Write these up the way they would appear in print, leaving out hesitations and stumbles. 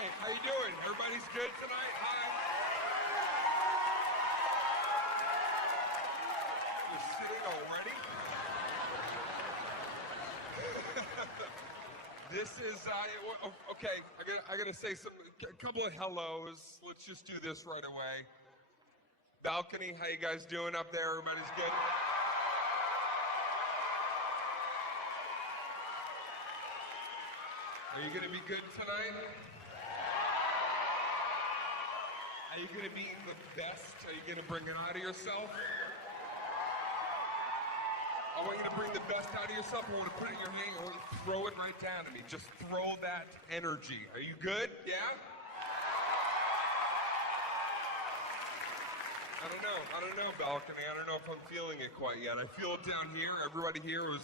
Hi, how you doing? Everybody's good tonight? Hi. You're sitting already? This is, okay, I gotta say a couple of hellos. Let's just do this right away. Balcony, how you guys doing up there? Everybody's good? Are you gonna be good tonight? Are you gonna be the best? Are you gonna bring it out of yourself? I want you to bring the best out of yourself. I want to put it in your hand. I want you to throw it right down to me. Just throw that energy. Are you good? Yeah? I don't know, balcony. I don't know if I'm feeling it quite yet. I feel it down here. Everybody here was...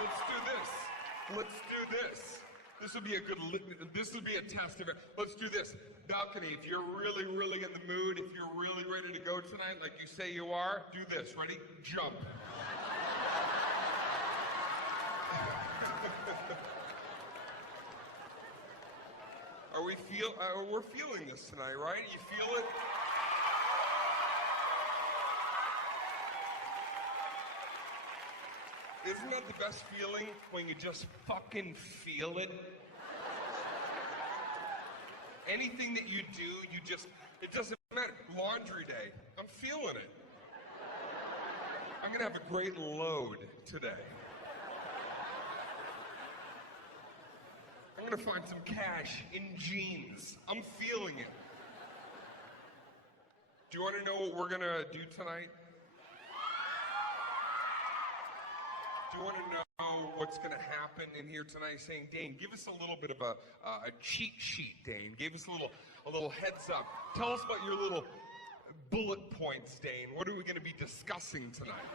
Let's do this. Let's do this. This would be a good, this would be a test of it. Let's do this. Balcony, if you're really, really in the mood, if you're really ready to go tonight, like you say you are, do this. Ready? Jump. We're feeling this tonight, right? You feel it? Isn't that the best feeling when you just fucking feel it? Anything that you do, it doesn't matter. Laundry day, I'm feeling it. I'm gonna have a great load today. I'm gonna find some cash in jeans. I'm feeling it. Do you wanna know what we're gonna do tonight? Do you want to know what's going to happen in here tonight? Saying, Dane, give us a little bit of a cheat sheet, Dane. Give us a little heads up. Tell us about your little bullet points, Dane. What are we going to be discussing tonight?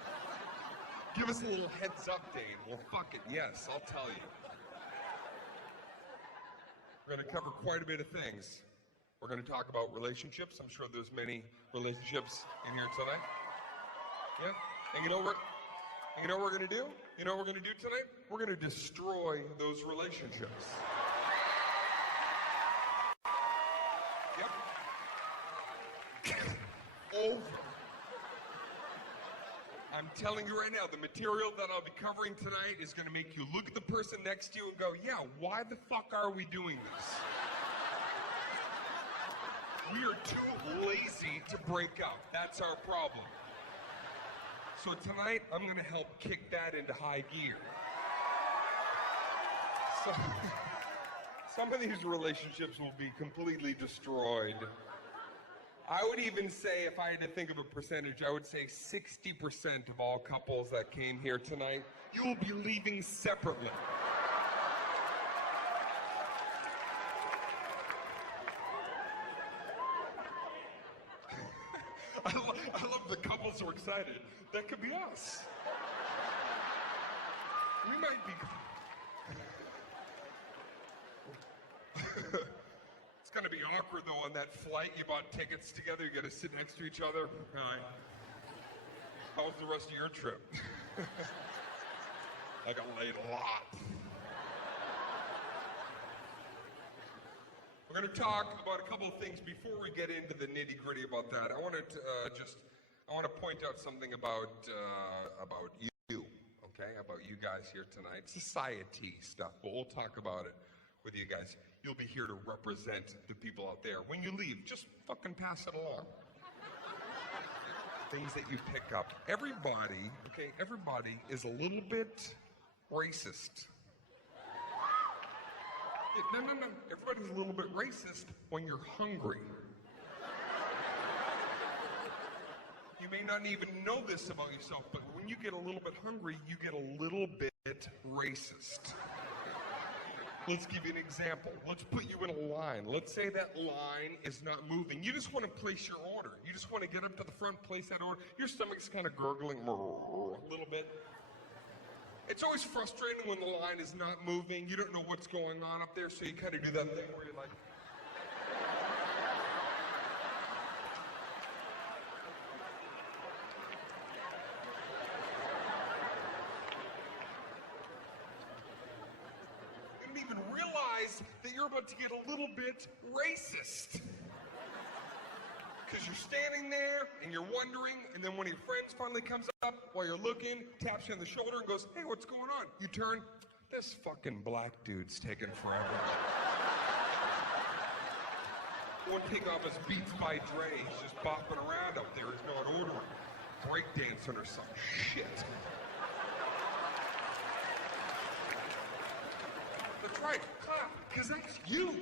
Give us a little heads up, Dane. Well, fuck it. Yes, I'll tell you. We're going to cover quite a bit of things. We're going to talk about relationships. I'm sure there's many relationships in here tonight. Yeah? And you know what we're going to do? You know what we're going to do tonight? We're going to destroy those relationships. Yep. Over. I'm telling you right now, the material that I'll be covering tonight is going to make you look at the person next to you and go, yeah, why the fuck are we doing this? We are too lazy to break up. That's our problem. So tonight, I'm going to help kick that into high gear. So, some of these relationships will be completely destroyed. I would even say, if I had to think of a percentage, I would say 60% of all couples that came here tonight, you will be leaving separately. I love the couples who are excited. That could be us. We might be... It's going to be awkward, though, on that flight. You bought tickets together. You got to sit next to each other. Hi. How was the rest of your trip? I got laid a lot. We're going to talk about a couple of things before we get into the nitty-gritty about that. I want to point out something about you, okay? About you guys here tonight. Society stuff, but we'll talk about it with you guys. You'll be here to represent the people out there. When you leave, just fucking pass it along. Things that you pick up. Everybody is a little bit racist. No. Everybody's a little bit racist when you're hungry. You may not even know this about yourself, but when you get a little bit hungry, you get a little bit racist. Let's give you an example. Let's put you in a line. Let's say that line is not moving. You just want to place your order. You just want to get up to the front, place that order. Your stomach's kind of gurgling a little bit. It's always frustrating when the line is not moving. You don't know what's going on up there, so you kind of do that thing where you're like... even realize that you're about to get a little bit racist. Because you're standing there and you're wondering, and then one of your friends finally comes up while you're looking, taps you on the shoulder and goes, hey, what's going on? You turn, this fucking black dude's taking forever. Won't take off his Beats by Dre. He's just bopping around up there. He's not ordering. Breakdancing or some shit. That's right. Clap, because that's you.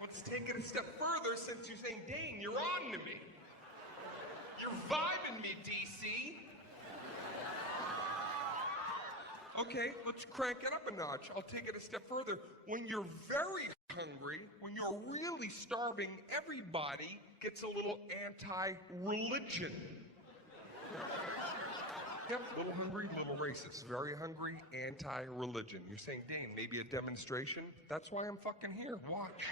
Let's take it a step further since you're saying, Dane, you're on to me. You're vibing me, DC. Okay, let's crank it up a notch. I'll take it a step further. When you're very hungry, when you're really starving, everybody gets a little anti-religion. Yep, a little hungry, a little racist. Very hungry, anti-religion. You're saying, Dane, maybe a demonstration? That's why I'm fucking here. Watch.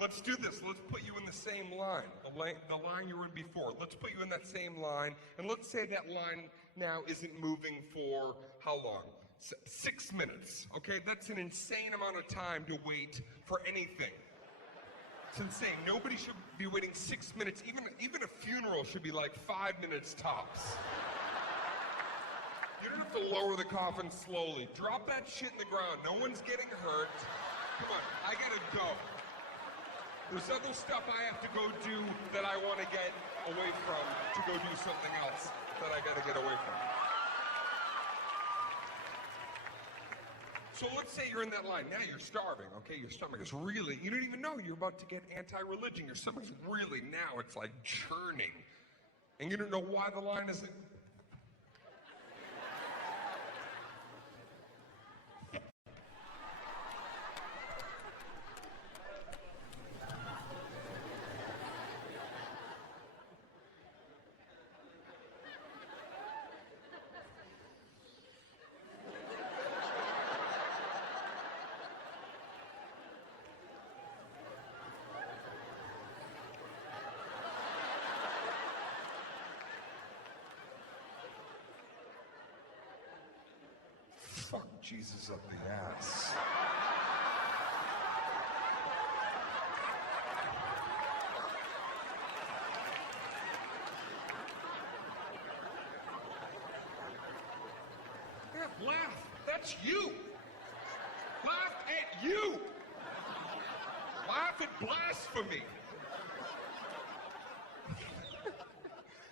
Let's do this. Let's put you in the same line, the line you were in before. Let's put you in that same line, and let's say that line now isn't moving for how long? 6 minutes, okay? That's an insane amount of time to wait for anything. It's insane. Nobody should be waiting 6 minutes. Even a funeral should be like 5 minutes tops. You don't have to lower the coffin slowly. Drop that shit in the ground. No one's getting hurt. Come on, I gotta go. There's other stuff I have to go do that I want to get away from to go do something else that I got to get away from. So let's say you're in that line. Now you're starving, okay? Your stomach is really, you don't even know you're about to get anti-religion. Your stomach's really, now it's like churning. And you don't know why the line isn't. Fuck Jesus up the ass. Yeah, laugh. That's you. Laugh at you. Laugh at blasphemy.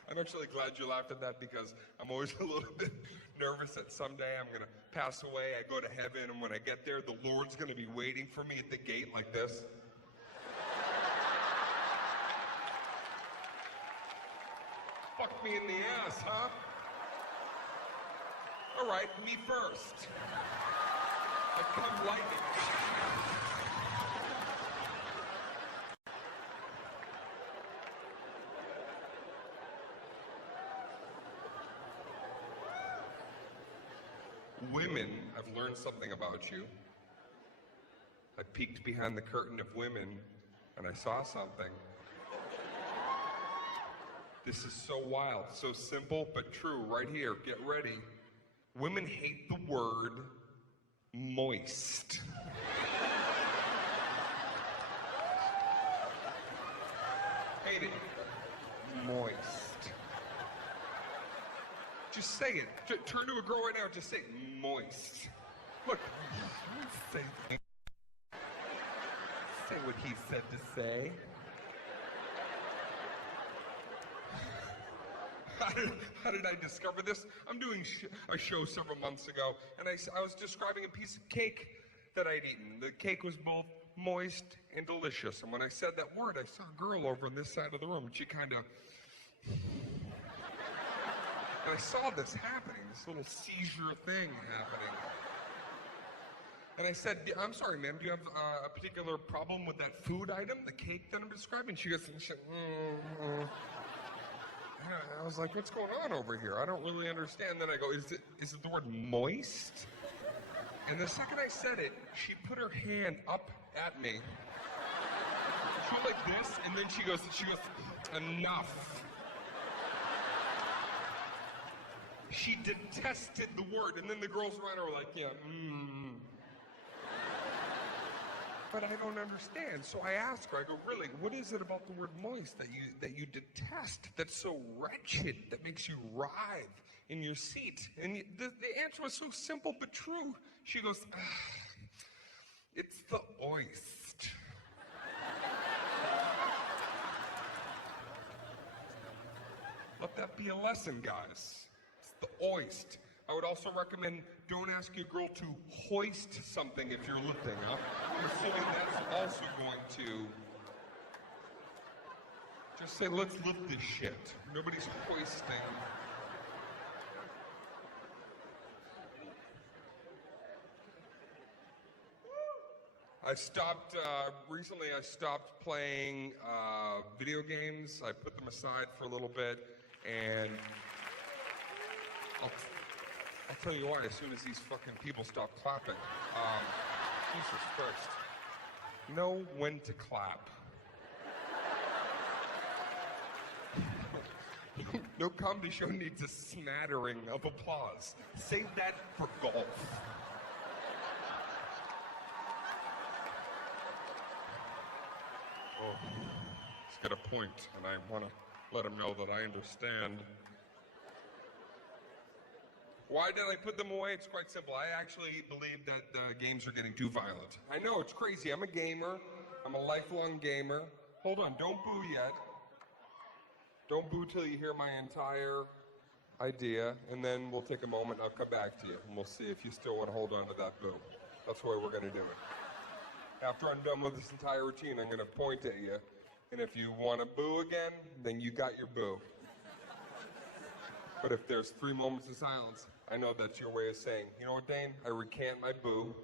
I'm actually glad you laughed at that because I'm always a little bit nervous that someday I'm going to pass away, I go to heaven, and when I get there, the Lord's going to be waiting for me at the gate like this. Fuck me in the ass, huh? All right, me first. I come lightning. Women, I've learned something about you. I peeked behind the curtain of women and I saw something. This is so wild, so simple, but true. Right here, get ready. Women hate the word moist. Hate it. Moist. Just say it. Turn to a girl right now and just say moist. Look, say what he said to say. How did I discover this? I'm doing a show several months ago, and I was describing a piece of cake that I'd eaten. The cake was both moist and delicious, and when I said that word, I saw a girl over on this side of the room, and she kind of... And I saw this happening, this little seizure thing happening. And I said, I'm sorry, ma'am, do you have a particular problem with that food item, the cake that I'm describing? She goes, I was like, what's going on over here? I don't really understand. Then I go, is it the word moist? And the second I said it, she put her hand up at me. She went like this, and then she goes, enough. She detested the word, and then the girls around her were like, yeah, But I don't understand. So I ask her, I go, really, what is it about the word moist that you detest, that's so wretched, that makes you writhe in your seat? And the answer was so simple but true. She goes, it's the oist. Let that be a lesson, guys. It's the oist. I would also recommend don't ask your girl to hoist something if you're lifting up. I'm assuming that's also going to just say, let's lift this shit. Nobody's hoisting. Recently I stopped playing video games. I put them aside for a little bit, and I'll tell you why as soon as these fucking people stop clapping. Jesus Christ. Know when to clap. No comedy show needs a smattering of applause. Save that for golf. Oh, he's got a point, and I want to let him know that I understand. Why did I put them away? It's quite simple. I actually believe that games are getting too violent. I know, it's crazy. I'm a gamer. I'm a lifelong gamer. Hold on, don't boo yet. Don't boo till you hear my entire idea, and then we'll take a moment and I'll come back to you, and we'll see if you still want to hold on to that boo. That's the way we're going to do it. After I'm done with this entire routine, I'm going to point at you, and if you want to boo again, then you got your boo. But if there's 3 moments of silence, I know that's your way of saying, you know what, Dane? I recant my boo.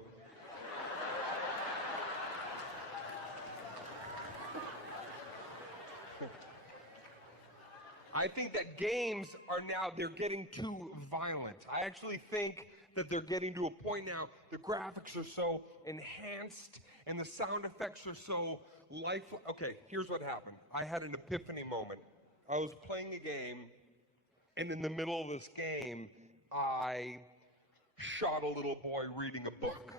I think that games are now, they're getting too violent. I actually think that they're getting to a point now, the graphics are so enhanced and the sound effects are so lifelike. Okay, here's what happened. I had an epiphany moment. I was playing a game, and in the middle of this game, I shot a little boy reading a book.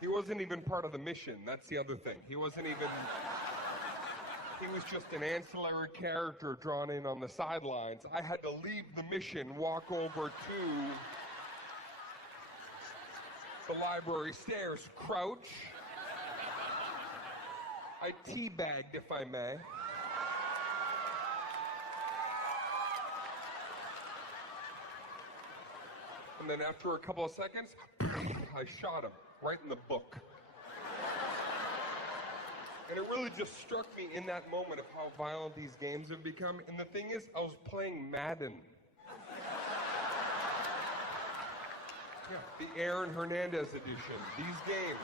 He wasn't even part of the mission. That's the other thing. He was just an ancillary character drawn in on the sidelines. I had to leave the mission, walk over to the library stairs, crouch. I teabagged, if I may. And then after a couple of seconds, I shot him right in the book. And it really just struck me in that moment of how violent these games have become. And the thing is, I was playing Madden. Yeah, the Aaron Hernandez edition. These games.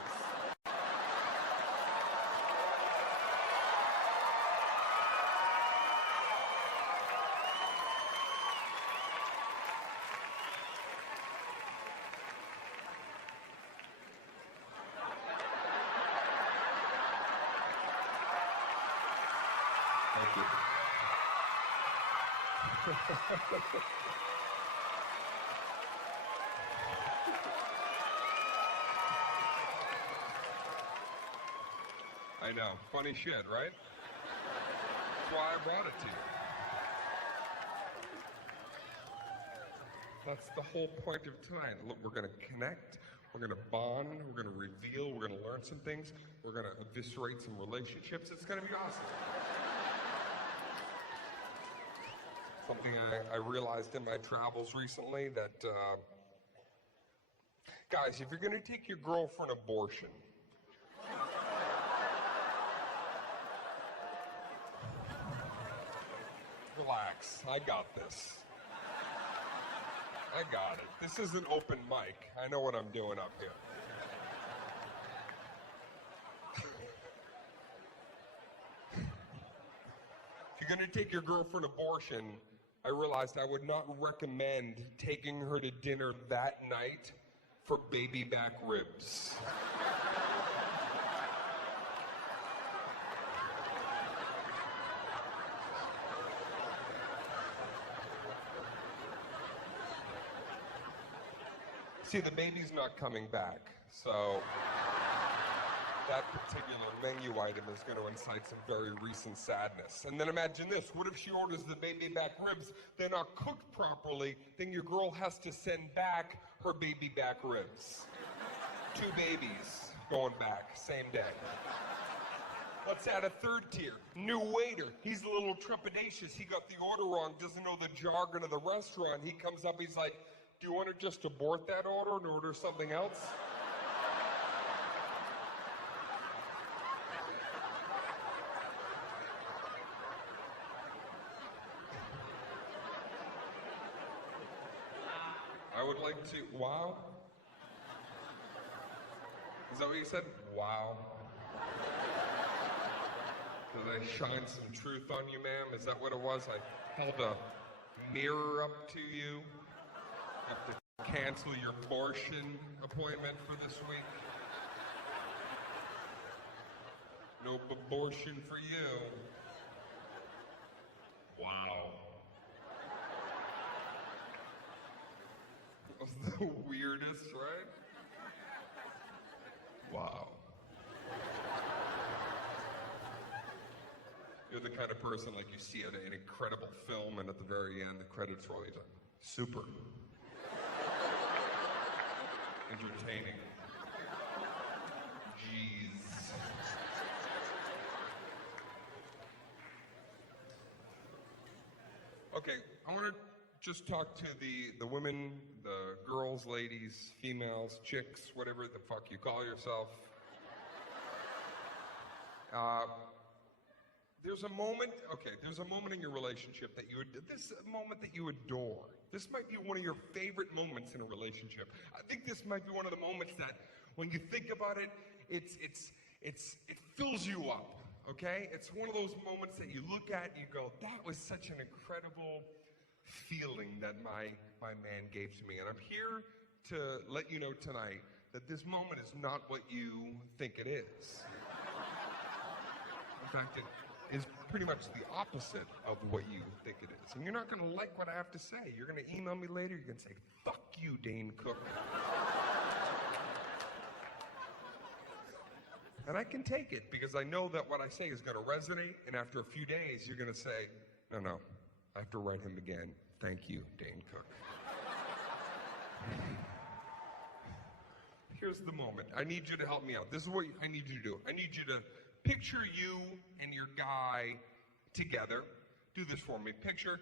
I know. Funny shit, right? That's why I brought it to you. That's the whole point of tonight. Look, we're going to connect, we're going to bond, we're going to reveal, we're going to learn some things, we're going to eviscerate some relationships. It's going to be awesome. Something I realized in my travels recently that, guys, if you're going to take your girl for an abortion, relax. I got this. I got it. This is an open mic. I know what I'm doing up here. If you're going to take your girl for an abortion, I realized I would not recommend taking her to dinner that night for baby back ribs. See, the baby's not coming back, so that particular menu item is going to incite some very recent sadness. And then imagine this, what if she orders the baby back ribs, they're not cooked properly, then your girl has to send back her baby back ribs. 2 babies going back, same day. Let's add a third tier. New waiter. He's a little trepidatious. He got the order wrong, doesn't know the jargon of the restaurant. He comes up, he's like, do you want to just abort that order and order something else? I would like to, wow? Is that what you said? Wow. Did I shine some truth on you, ma'am? Is that what it was? I held a mirror up to you. Have to cancel your abortion appointment for this week. No abortion for you. Wow. That was the weirdest, right? Wow. You're the kind of person like you see an incredible film and at the very end the credits roll, you're like, super. Entertaining. Jeez. Okay, I want to just talk to the women, the girls, ladies, females, chicks, whatever the fuck you call yourself. There's a moment in your relationship that this moment that you adore. This might be one of your favorite moments in a relationship. I think this might be one of the moments that, when you think about it, it fills you up, okay? It's one of those moments that you look at and you go, that was such an incredible feeling that my man gave to me. And I'm here to let you know tonight that this moment is not what you think it is. In fact, it is pretty much the opposite of what you think it is. And you're not going to like what I have to say. You're going to email me later. You're going to say, fuck you, Dane Cook. And I can take it because I know that what I say is going to resonate. And after a few days, you're going to say, no, I have to write him again. Thank you, Dane Cook. Here's the moment. I need you to help me out. This is what I need you to do. I need you to picture you and your guy together. Do this for me. Picture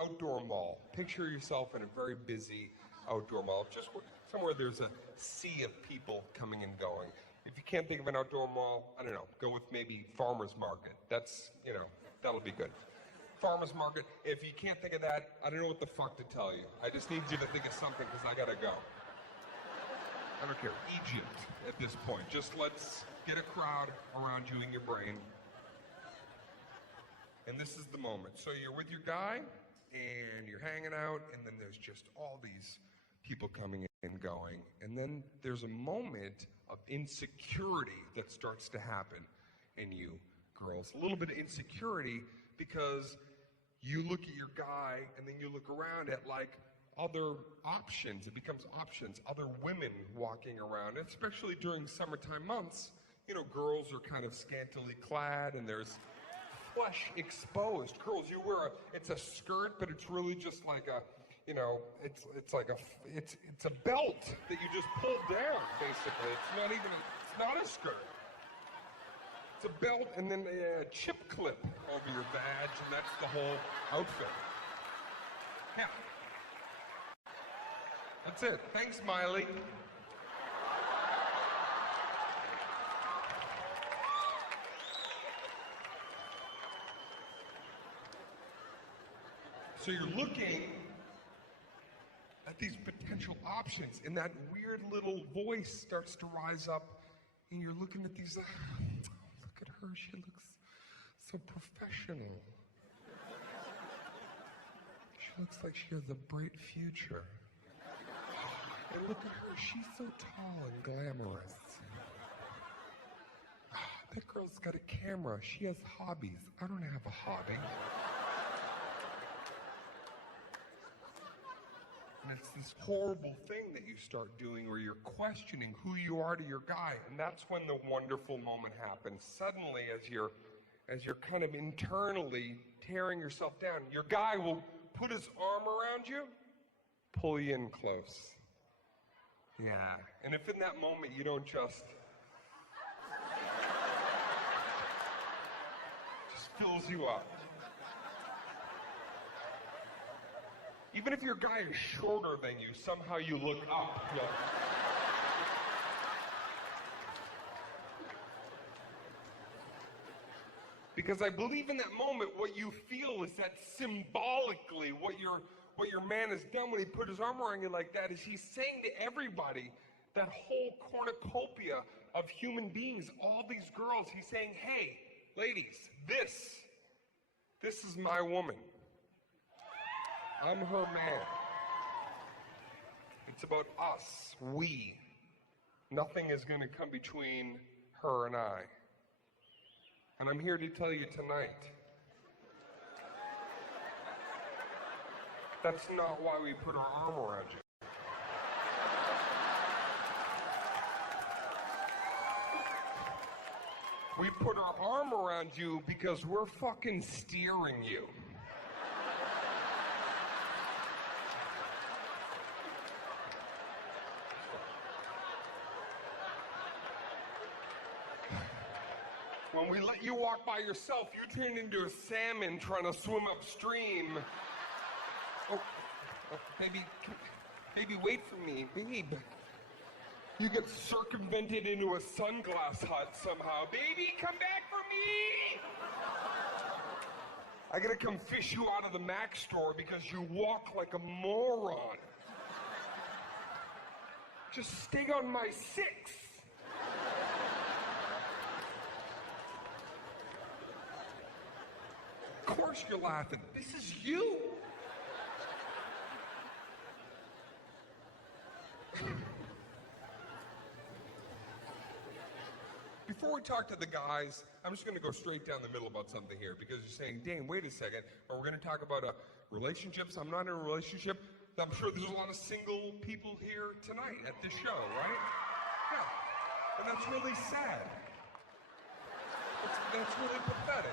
outdoor mall. Picture yourself in a very busy outdoor mall. Just somewhere there's a sea of people coming and going. If you can't think of an outdoor mall, I don't know, go with maybe farmer's market. That's, that'll be good. Farmer's market. If you can't think of that, I don't know what the fuck to tell you. I just need you to think of something because I gotta go. I don't care. Egypt at this point. Just let's get a crowd around you in your brain. And this is the moment. So you're with your guy, and you're hanging out, and then there's just all these people coming and going. And then there's a moment of insecurity that starts to happen in you girls. A little bit of insecurity because you look at your guy, and then you look around at, like, other options. It becomes options. Other women walking around, especially during summertime months. Girls are kind of scantily clad, and there's flesh exposed. Girls, it's a skirt, but it's really just like a, it's a belt that you just pull down, basically. It's not a skirt. It's a belt and then a chip clip over your badge, and that's the whole outfit. Yeah. That's it. Thanks, Miley. So you're looking at these potential options, and that weird little voice starts to rise up, and you're looking at these, look at her, she looks so professional. looks like she has a bright future. And look at her, she's so tall and glamorous. That girl's got a camera, she has hobbies. I don't have a hobby. And it's this horrible thing that you start doing where you're questioning who you are to your guy, and that's when the wonderful moment happens. Suddenly, as you're kind of internally tearing yourself down, your guy will put his arm around you, pull you in close. Yeah, and if in that moment you don't just fills you up. Even if your guy is shorter than you, somehow you look up. Yeah. Because I believe in that moment, what you feel is that symbolically, what your man has done when he put his arm around you like that is he's saying to everybody, that whole cornucopia of human beings, all these girls, he's saying, hey, ladies, this is my woman. I'm her man. It's about us, we. Nothing is going to come between her and I. And I'm here to tell you tonight, that's not why we put our arm around you. We put our arm around you because we're fucking steering you. When we let you walk by yourself, you turn into a salmon trying to swim upstream. Oh, baby, wait for me, babe. You get circumvented into a sunglass hut somehow. Baby, come back for me! I gotta come fish you out of the Mac store because you walk like a moron. Just stay on my 6. Of course you're laughing. This is you. Before we talk to the guys, I'm just going to go straight down the middle about something here because you're saying, Dane, wait a second. Are we going to talk about relationships? I'm not in a relationship. I'm sure there's a lot of single people here tonight at this show, right? Yeah. And that's really sad. That's really pathetic.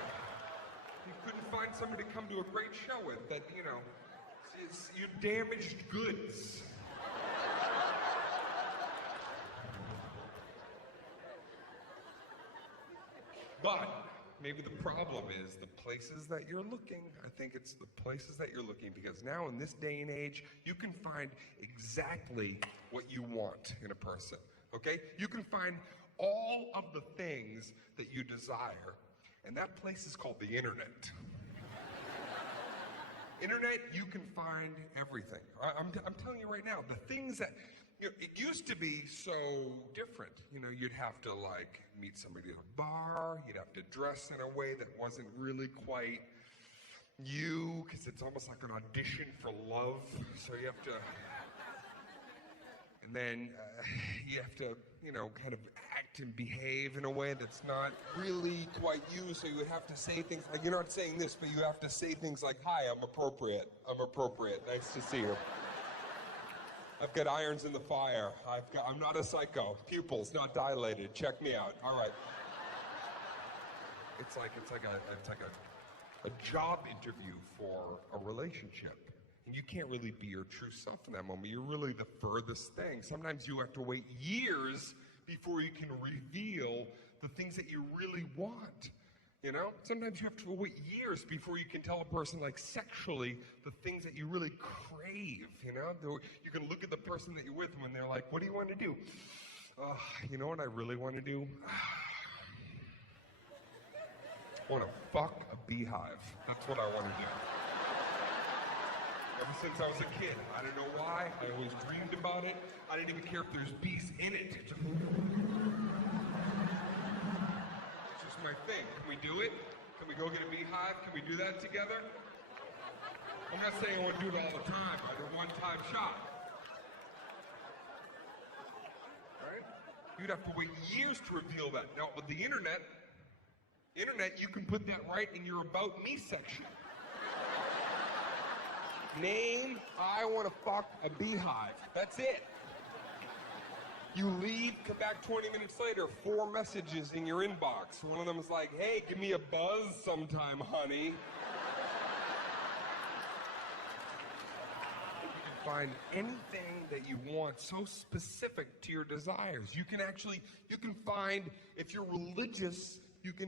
You couldn't find somebody to come to a great show with that, you damaged goods. But maybe the problem is the places that you're looking. I think it's the places that you're looking because now in this day and age, you can find exactly what you want in a person, okay? You can find all of the things that you desire, and that place is called the internet. Internet, you can find everything. I'm telling you right now, the things that, it used to be so different. You'd have to meet somebody at a bar, you'd have to dress in a way that wasn't really quite you, because it's almost like an audition for love. So you have to, and then you have to, kind of act and behave in a way that's not really quite you. So you would have to say things like, you're not saying this, but you have to say things like, hi, I'm appropriate, nice to see you. I've got irons in the fire. I'm not a psycho. Pupils not dilated. Check me out. All right. It's like a job interview for a relationship. And you can't really be your true self in that moment. You're really the furthest thing. Sometimes you have to wait years before you can reveal the things that you really want. Sometimes you have to wait years before you can tell a person, sexually, the things that you really crave, You can look at the person that you're with when they're like, what do you want to do? You know what I really want to do? I want to fuck a beehive. That's what I want to do. Ever since I was a kid. I don't know why. I always dreamed about it. I didn't even care if there's bees in it. My thing. Can we do it? Can we go get a beehive? Can we do that together? I'm not saying I want to do it all the time, but a one-time shot. Right? You'd have to wait years to reveal that. Now, with the internet, you can put that right in your About Me section. Name, I want to fuck a beehive. That's it. You leave, come back 20 minutes later, 4 messages in your inbox. One of them is like, hey, give me a buzz sometime, honey. You can find anything that you want so specific to your desires. You can find, if you're religious, if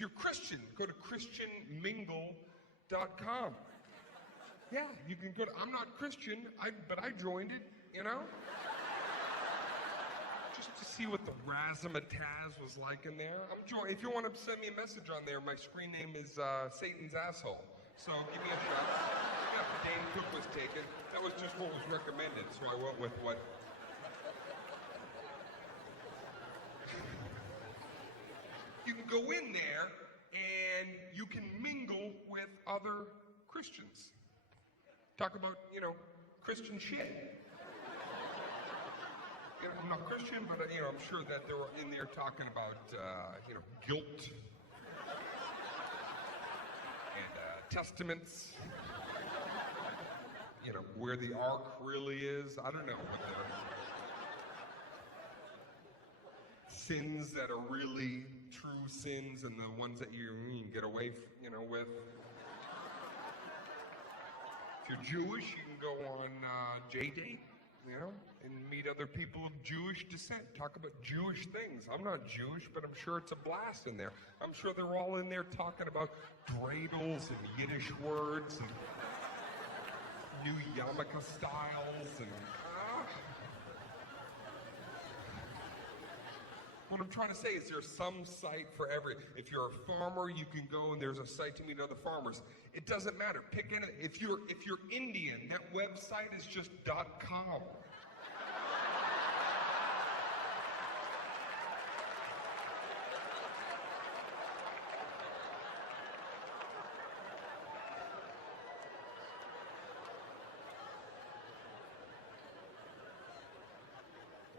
you're Christian, go to christianmingle.com. Yeah, you can go to, I'm not Christian, but I joined it, you know? Just to see what the razzmatazz was like in there. If you want to send me a message on there, my screen name is Satan's Asshole. So give me a shot. Yeah, Dane Cook was taken. That was just what was recommended, so I went with what... You can go in there and you can mingle with other Christians. Talk about, Christian shit. I'm not Christian, but, I'm sure that they were in there talking about, guilt and testaments. Where the ark really is. I don't know what the sins that are really true sins and the ones that you can get away, with. If you're Jewish, you can go on J-Date, and meet other people of Jewish descent. Talk about Jewish things. I'm not Jewish, but I'm sure it's a blast in there. I'm sure they're all in there talking about dreidels and Yiddish words and new yarmulke styles and... What I'm trying to say is there's some site for every... If you're a farmer, you can go and there's a site to meet other farmers. It doesn't matter. Pick any... If you're Indian, that website is just .com.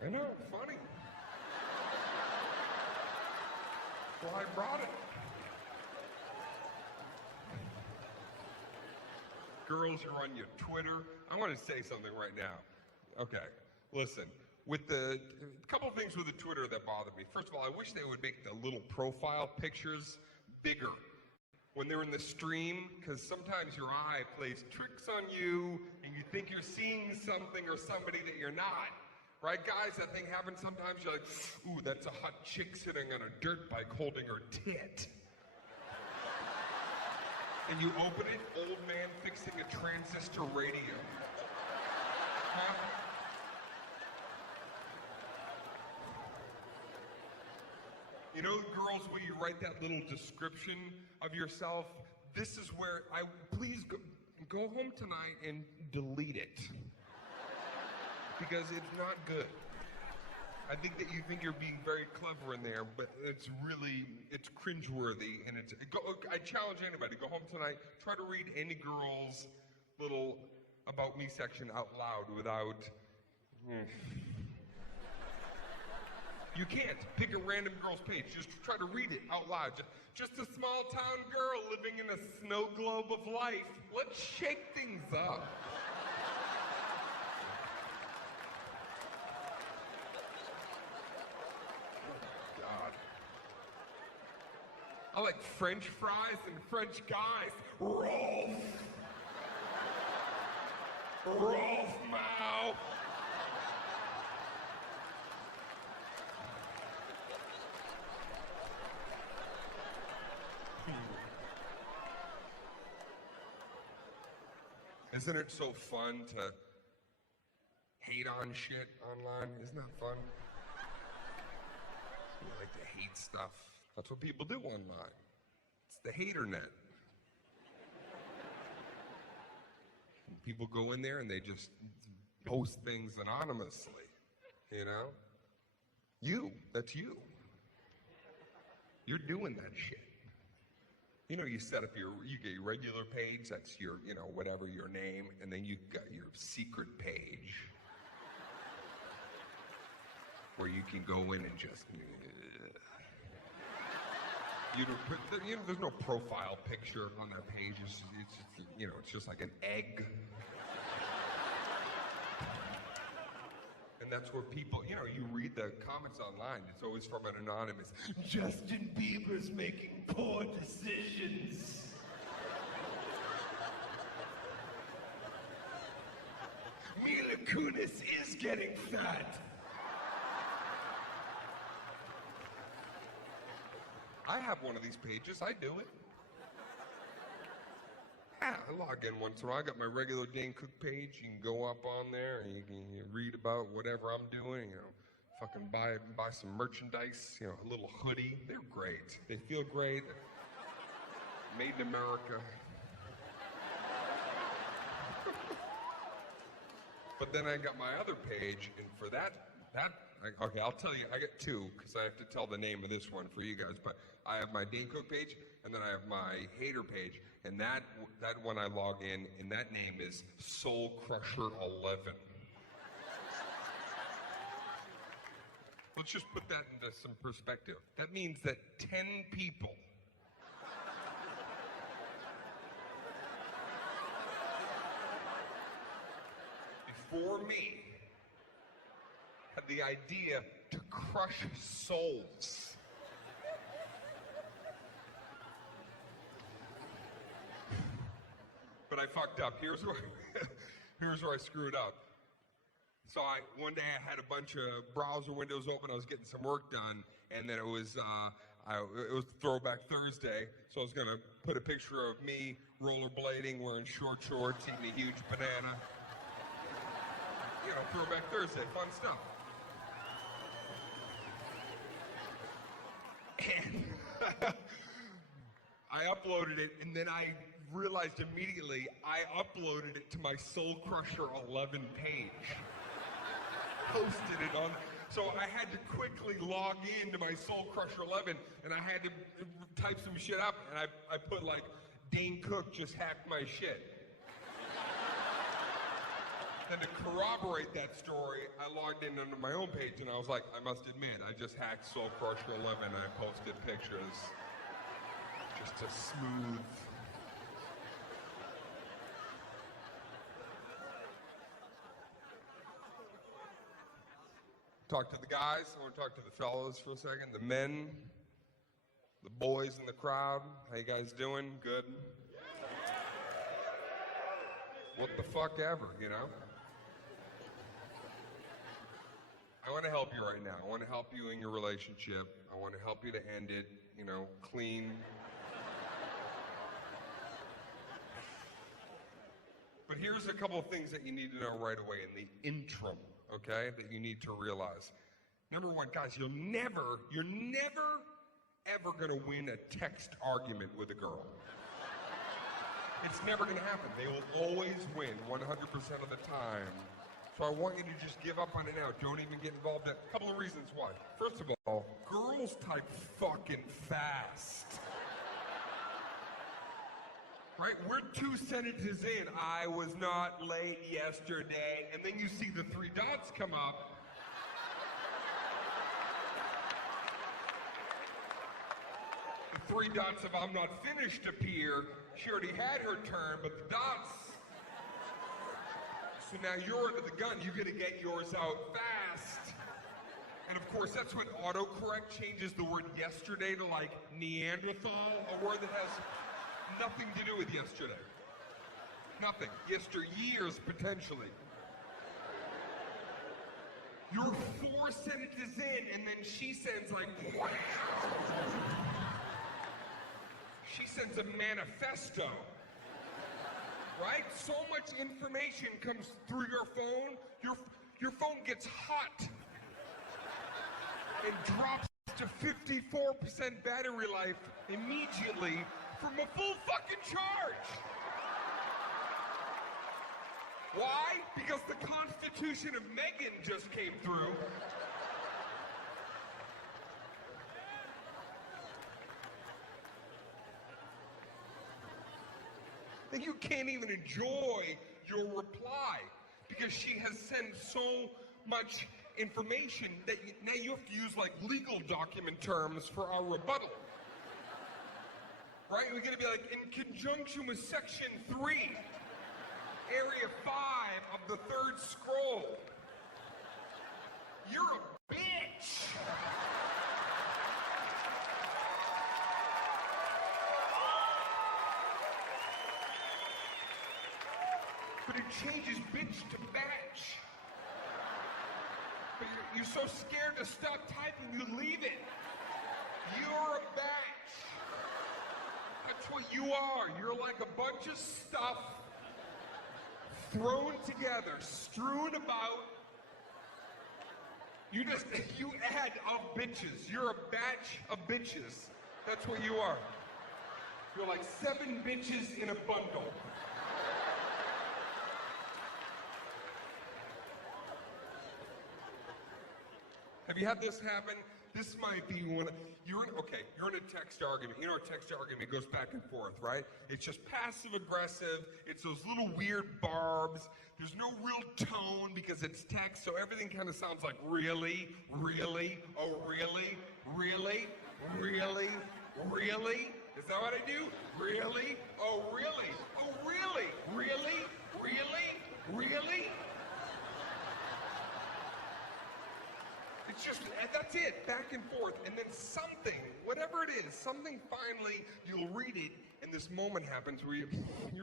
I know, funny. Well, I brought it. Girls are on your Twitter. I want to say something right now. Okay, listen. With a couple of things with the Twitter that bother me. First of all, I wish they would make the little profile pictures bigger when they're in the stream, because sometimes your eye plays tricks on you, and you think you're seeing something or somebody that you're not. Right, guys, that thing happens sometimes. You're like, ooh, that's a hot chick sitting on a dirt bike holding her tit. And you open it, old man fixing a transistor radio. Huh? Girls, where you write that little description of yourself, this is where please go home tonight and delete it. Because it's not good. I think that you think you're being very clever in there, but it's cringeworthy, and I challenge anybody, go home tonight, try to read any girl's little About Me section out loud without... You can't. Pick a random girl's page. Just try to read it out loud. Just a small town girl living in a snow globe of life. Let's shake things up. I like French fries and French guys. Rolf! Rolf Mao! Isn't it so fun to hate on shit online? Isn't that fun? You like to hate stuff. That's what people do online. It's the hater net. People go in there and they just post things anonymously, That's you. You're doing that shit. You know, you set up you get your regular page, that's your, whatever your name, and then you got your secret page where you can go in and just, there's no profile picture on that page. It's just like an egg. And that's where people, you read the comments online, it's always from an anonymous, Justin Bieber's making poor decisions. Mila Kunis is getting fat. I have one of these pages, I do it. Yeah, I log in once in a while. I got my regular Dane Cook page. You can go up on there and you can read about whatever I'm doing. Fucking buy some merchandise. A little hoodie. They're great. They feel great. Made in America. But then I got my other page, and for that, okay, I'll tell you. I got two because I have to tell the name of this one for you guys. But I have my Dane Cook page, and then I have my hater page. And that one I log in, and that name is Soul Crusher 11. Let's just put that into some perspective. That means that 10 people before me had the idea to crush souls. But I fucked up. Here's where I screwed up. So one day I had a bunch of browser windows open. I was getting some work done, and then it was Throwback Thursday. So I was gonna put a picture of me rollerblading, wearing short shorts, eating a huge banana. Throwback Thursday, fun stuff. And I uploaded it, and then I realized immediately I uploaded it to my Soul Crusher 11 page. Posted it on. So I had to quickly log into my Soul Crusher 11, and I had to type some shit up, and I put like, Dane Cook just hacked my shit. And to corroborate that story, I logged in under my own page, and I was like, I must admit, I just hacked Soul Crusher 11, and I posted pictures. Just to smooth. Talk to the guys. I want to talk to the fellas for a second. The men, the boys in the crowd. How you guys doing? Good? What the fuck ever, I want to help you right now. I want to help you in your relationship. I want to help you to end it, clean. But here's a couple of things that you need to know right away in the interim, okay, that you need to realize. Number one, guys, you're never, ever going to win a text argument with a girl. It's never going to happen. They will always win 100% of the time. So I want you to just give up on it now. Don't even get involved in it. A couple of reasons why. First of all, girls type fucking fast. Right? We're 2 sentences in. I was not late yesterday. And then you see the 3 dots come up. The 3 dots of I'm not finished appear. She already had her turn, but the dots. So now you're under the gun. You got to get yours out fast. And of course, that's when autocorrect changes the word yesterday to like Neanderthal, a word that has nothing to do with yesterday. Nothing. Yesteryears, potentially. You're 4 sentences in, and then she sends like, wow. She sends a manifesto. Right? So much information comes through your phone. Your phone gets hot and drops to 54% battery life immediately from a full fucking charge. Why? Because the Constitution of Megan just came through. then you can't even enjoy your reply because she has sent so much information that now you have to use like legal document terms for our rebuttal. Right? We're gonna be like, in conjunction with section 3, area 5 of the 3rd scroll. You're a bitch! But it changes bitch to batch. But you're so scared to stop typing, you leave it. You're a batch. That's what you are. You're like a bunch of stuff thrown together, strewn about. You add of bitches. You're a batch of bitches. That's what you are. You're like 7 bitches in a bundle. Have you had this happen? This might be one. You're in a text argument. You know, a text argument goes back and forth, right? It's just passive aggressive. It's those little weird barbs. There's no real tone because it's text, so everything kind of sounds like really, really, oh really, really, really, really. Is that what I do? Really, oh really, oh really, really, really, really. It's just, that's it, back and forth. And then something, whatever it is, something finally, you'll read it, and this moment happens where you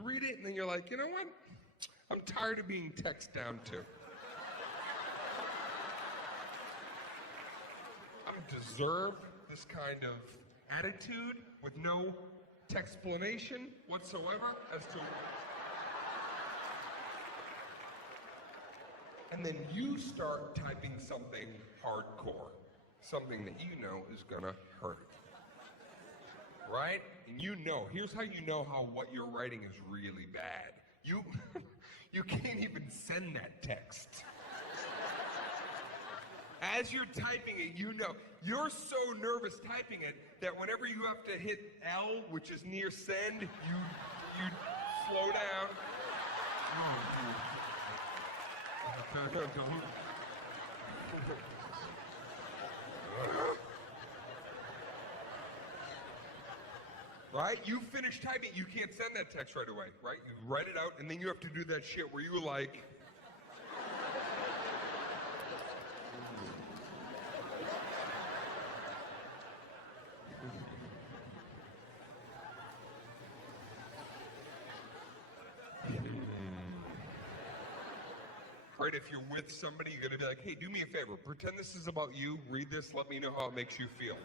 read it, and then you're like, you know what? I'm tired of being texted down to. I deserve this kind of attitude with no textplanation whatsoever as to... And then you start typing something hardcore, something that you know is gonna hurt, right? And you know, here's how you know how what you're writing is really bad. You can't even send that text. As you're typing it, you know, you're so nervous typing it that whenever you have to hit L, which is near send, you slow down. Right? You finish typing, you can't send that text right away, right? You write it out, and then you have to do that shit where you like... Right, if you're with somebody, you're gonna be like, hey, do me a favor, pretend this is about you, read this, let me know how it makes you feel.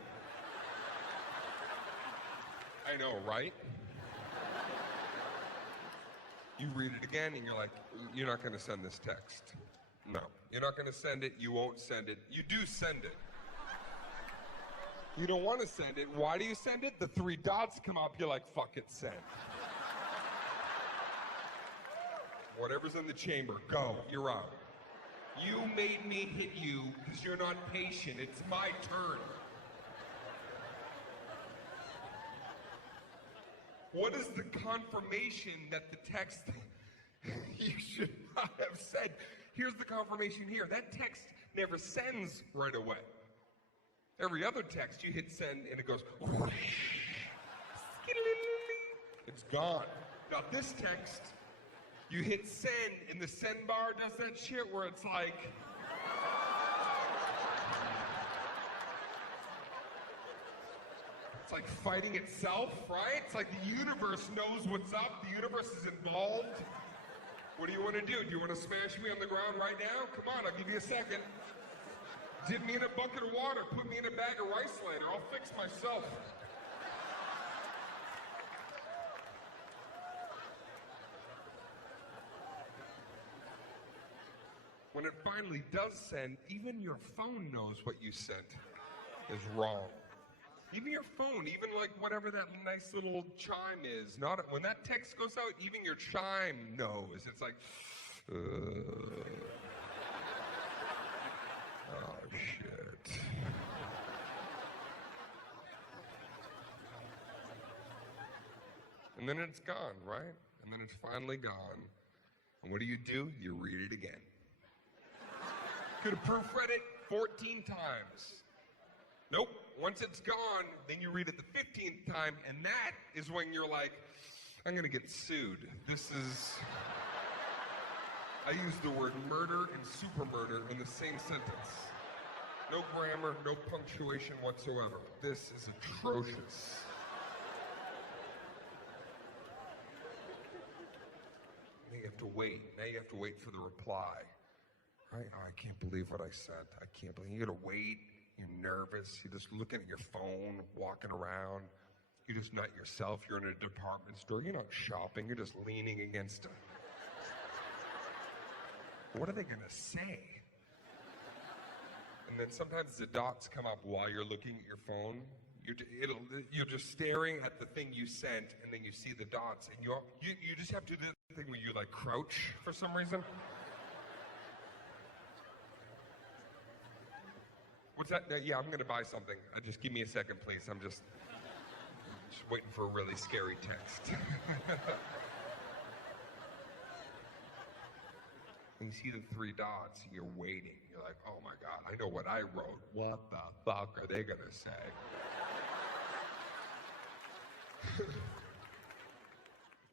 I know, right? You read it again and you're like, you're not gonna send this text. No, you're not gonna send it, you won't send it. You do send it. You don't wanna send it, why do you send it? The 3 dots come up, you're like, fuck it, send. Whatever's in the chamber, go, you're out. You made me hit you because you're not patient. It's my turn. What is the confirmation that the text you should not have said? Here's the confirmation here. That text never sends right away. Every other text, you hit send and it goes, it's gone. Now this text, you hit send, and the send bar does that shit where it's like... It's like fighting itself, right? It's like the universe knows what's up. The universe is involved. What do you want to do? Do you want to smash me on the ground right now? Come on, I'll give you a second. Dip me in a bucket of water. Put me in a bag of rice later. I'll fix myself. When it finally does send, even your phone knows what you sent is wrong. Even your phone, even like whatever that nice little chime is, when that text goes out, even your chime knows. It's like, oh shit. And then it's gone, right? and then it's finally gone. And what do? You read it again. Could have proofread it 14 times. Nope. Once it's gone, then you read it the 15th time, and that is when you're like, I'm going to get sued. I use the word murder and super murder in the same sentence. No grammar, no punctuation whatsoever. This is atrocious. Now you have to wait. Now you have to wait for the reply. Right? Oh, I can't believe what I said. I can't believe. You got to wait. You're nervous. You're just looking at your phone, walking around. You're just not yourself. You're in a department store. You're not shopping. You're just leaning against it. What are they going to say? And then sometimes the dots come up while you're looking at your phone. You're just staring at the thing you sent, and then you see the dots, and you just have to do the thing where you like crouch for some reason. What's that? Yeah, I'm going to buy something. Just give me a second, please. I'm just waiting for a really scary text. And you see the 3 dots, and you're waiting. You're like, oh my God, I know what I wrote. What the fuck are they going to say?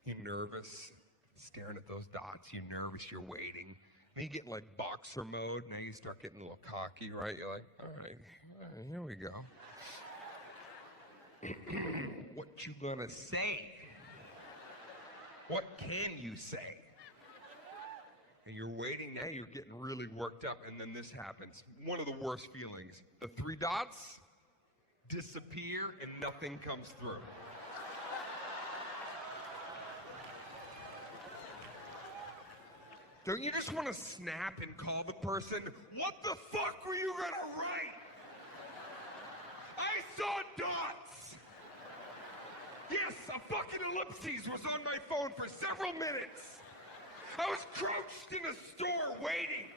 You're nervous, staring at those dots. You're nervous, you're waiting. Then you get in like boxer mode. Now you start getting a little cocky, right? You're like, all right, here we go. What you gonna say? What can you say? And you're waiting, now you're getting really worked up, and then this happens. One of the worst feelings. The 3 dots disappear and nothing comes through. Don't you just want to snap and call the person, what the fuck were you gonna write? I saw dots! Yes, a fucking ellipses was on my phone for several minutes. I was crouched in a store waiting.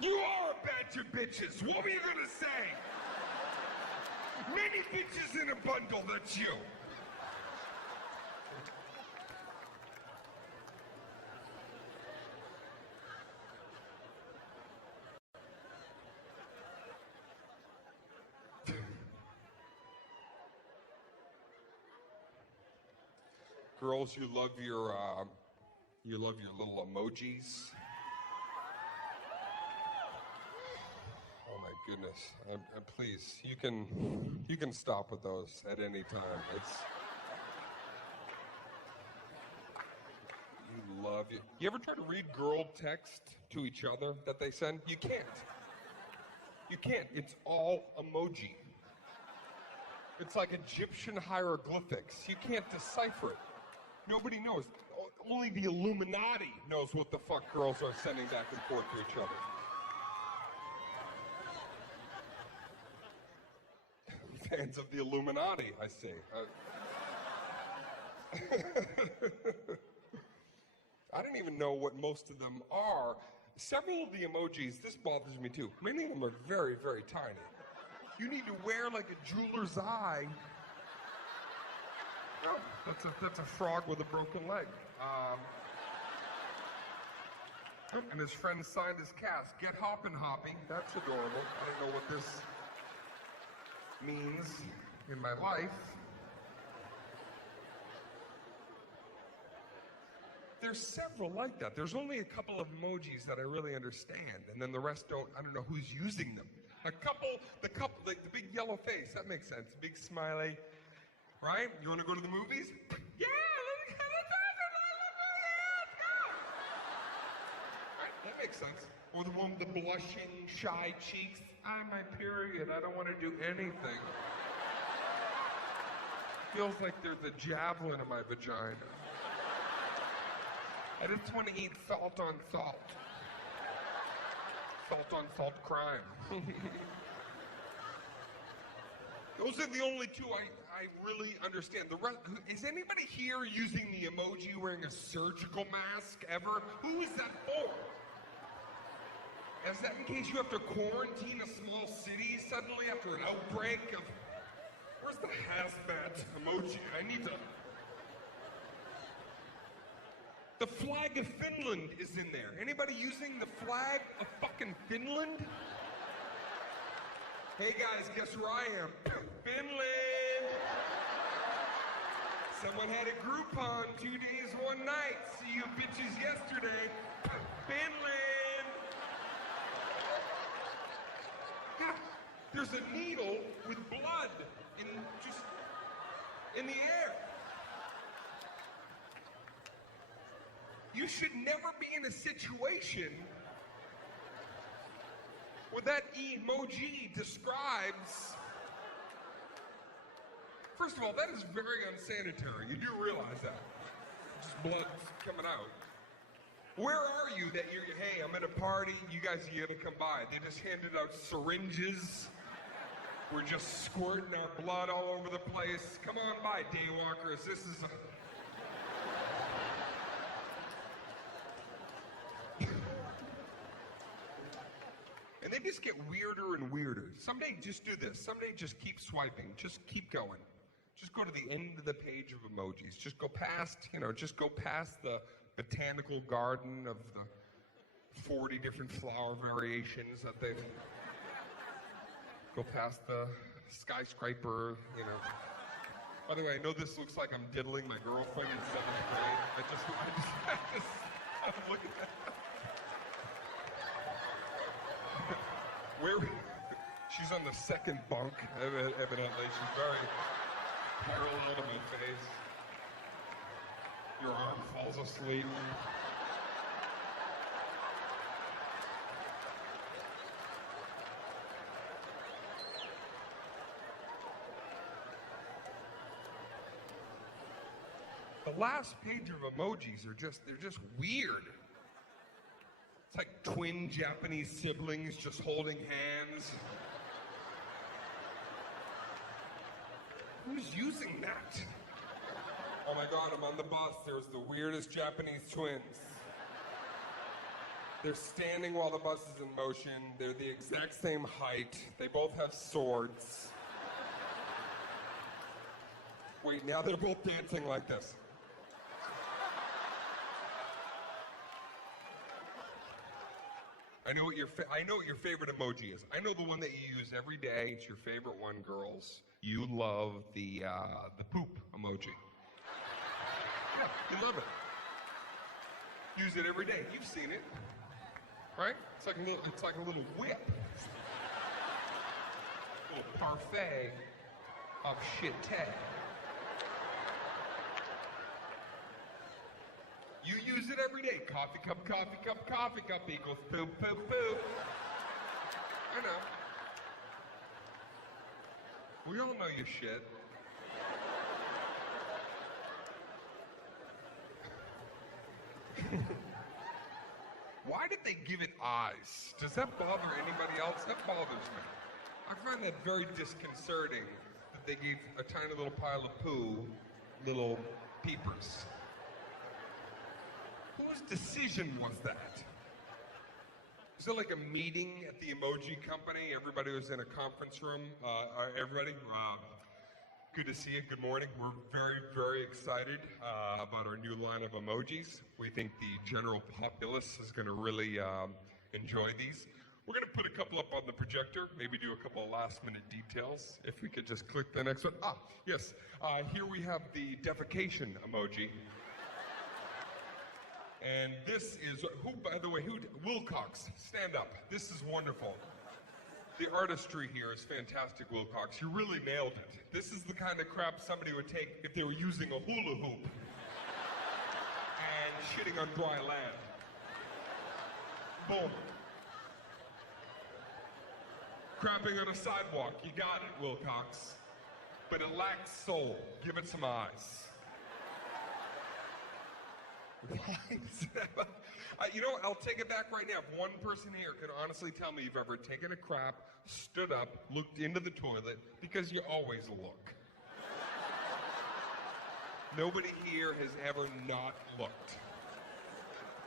You are a batch of bitches. What were you gonna say? Many bitches in a bundle, that's you. Girls, you love your little emojis. Oh my goodness! Please, you can stop with those at any time. You love it. You ever try to read girl text to each other that they send? You can't. You can't. It's all emoji. It's like Egyptian hieroglyphics. You can't decipher it. Nobody knows. Only the Illuminati knows what the fuck girls are sending back and forth to each other. Fans of the Illuminati, I see. I don't even know what most of them are. Several of the emojis, this bothers me too. Many of them are very, very tiny. You need to wear like a jeweler's eye. Oh, that's a frog with a broken leg. And his friend signed his cast. Get hoppin' hopping. That's adorable. I don't know what this means in my life. There's several like that. There's only a couple of emojis that I really understand, and then the rest don't. I don't know who's using them. The couple, like the big yellow face. That makes sense. Big smiley. Right? You want to go to the movies? Yeah, let's go. Right, that makes sense. Or the one with the blushing, shy cheeks. I'm my period. I don't want to do anything. Feels like there's a javelin in my vagina. I just want to eat salt on salt. Salt on salt crime. Those are the only two I really understand. The rest, is anybody here using the emoji wearing a surgical mask ever? Who is that for? Is that in case you have to quarantine a small city suddenly after an outbreak of... Where's the hazmat emoji? I need to... The flag of Finland is in there. Anybody using the flag of fucking Finland? Hey guys, guess where I am? Finland! Someone had a Groupon, 2 days, 1 night. See you bitches yesterday. Finland! Yeah, there's a needle with blood in the air. You should never be in a situation where that emoji describes. First of all, that is very unsanitary. You do realize that. Just blood's coming out. Where are you that you're, hey, I'm at a party, you guys are gonna come by. They just handed out syringes. We're just squirting our blood all over the place. Come on by, daywalkers. This is a... And they just get weirder and weirder. Someday just do this. Someday just keep swiping. Just keep going. Just go to the end of the page of emojis. Just go past, just go past the botanical garden of the 40 different flower variations that they've... Go past the skyscraper, By the way, I know this looks like I'm diddling my girlfriend in 7th grade. I'm looking at that. She's on the second bunk, evidently. She's very parallel to my face. Your arm falls asleep. The last page of emojis they're just weird. It's like twin Japanese siblings just holding hands. Who's using that? Oh my God, I'm on the bus. There's the weirdest Japanese twins. They're standing while the bus is in motion. They're the exact same height. They both have swords. Wait, now they're both dancing like this. I know what your favorite emoji is. I know the one that you use every day. It's your favorite one, girls. You love the poop emoji. Yeah, you love it. Use it every day. You've seen it, right? It's like a little whip. A little parfait of shit tag. You use it every day. Coffee cup equals poop, poop, poop. I know. We all know your shit. Why did they give it eyes? Does that bother anybody else? That bothers me. I find that very disconcerting that they gave a tiny little pile of poo little peepers. Whose decision was that? Is it like a meeting at the emoji company? Everybody was in a conference room. Everybody, good to see you. Good morning. We're very, very excited about our new line of emojis. We think the general populace is going to really enjoy these. We're going to put a couple up on the projector, maybe do a couple of last-minute details. If we could just click the next one. Yes. Here we have the defecation emoji. And this is, by the way, Wilcox, stand up. This is wonderful. The artistry here is fantastic, Wilcox. You really nailed it. This is the kind of crap somebody would take if they were using a hula hoop and shitting on dry land. Boom. Crapping on a sidewalk. You got it, Wilcox. But it lacks soul. Give it some eyes. I'll take it back right now. If one person here can honestly tell me you've ever taken a crap, stood up, looked into the toilet, because you always look. Nobody here has ever not looked.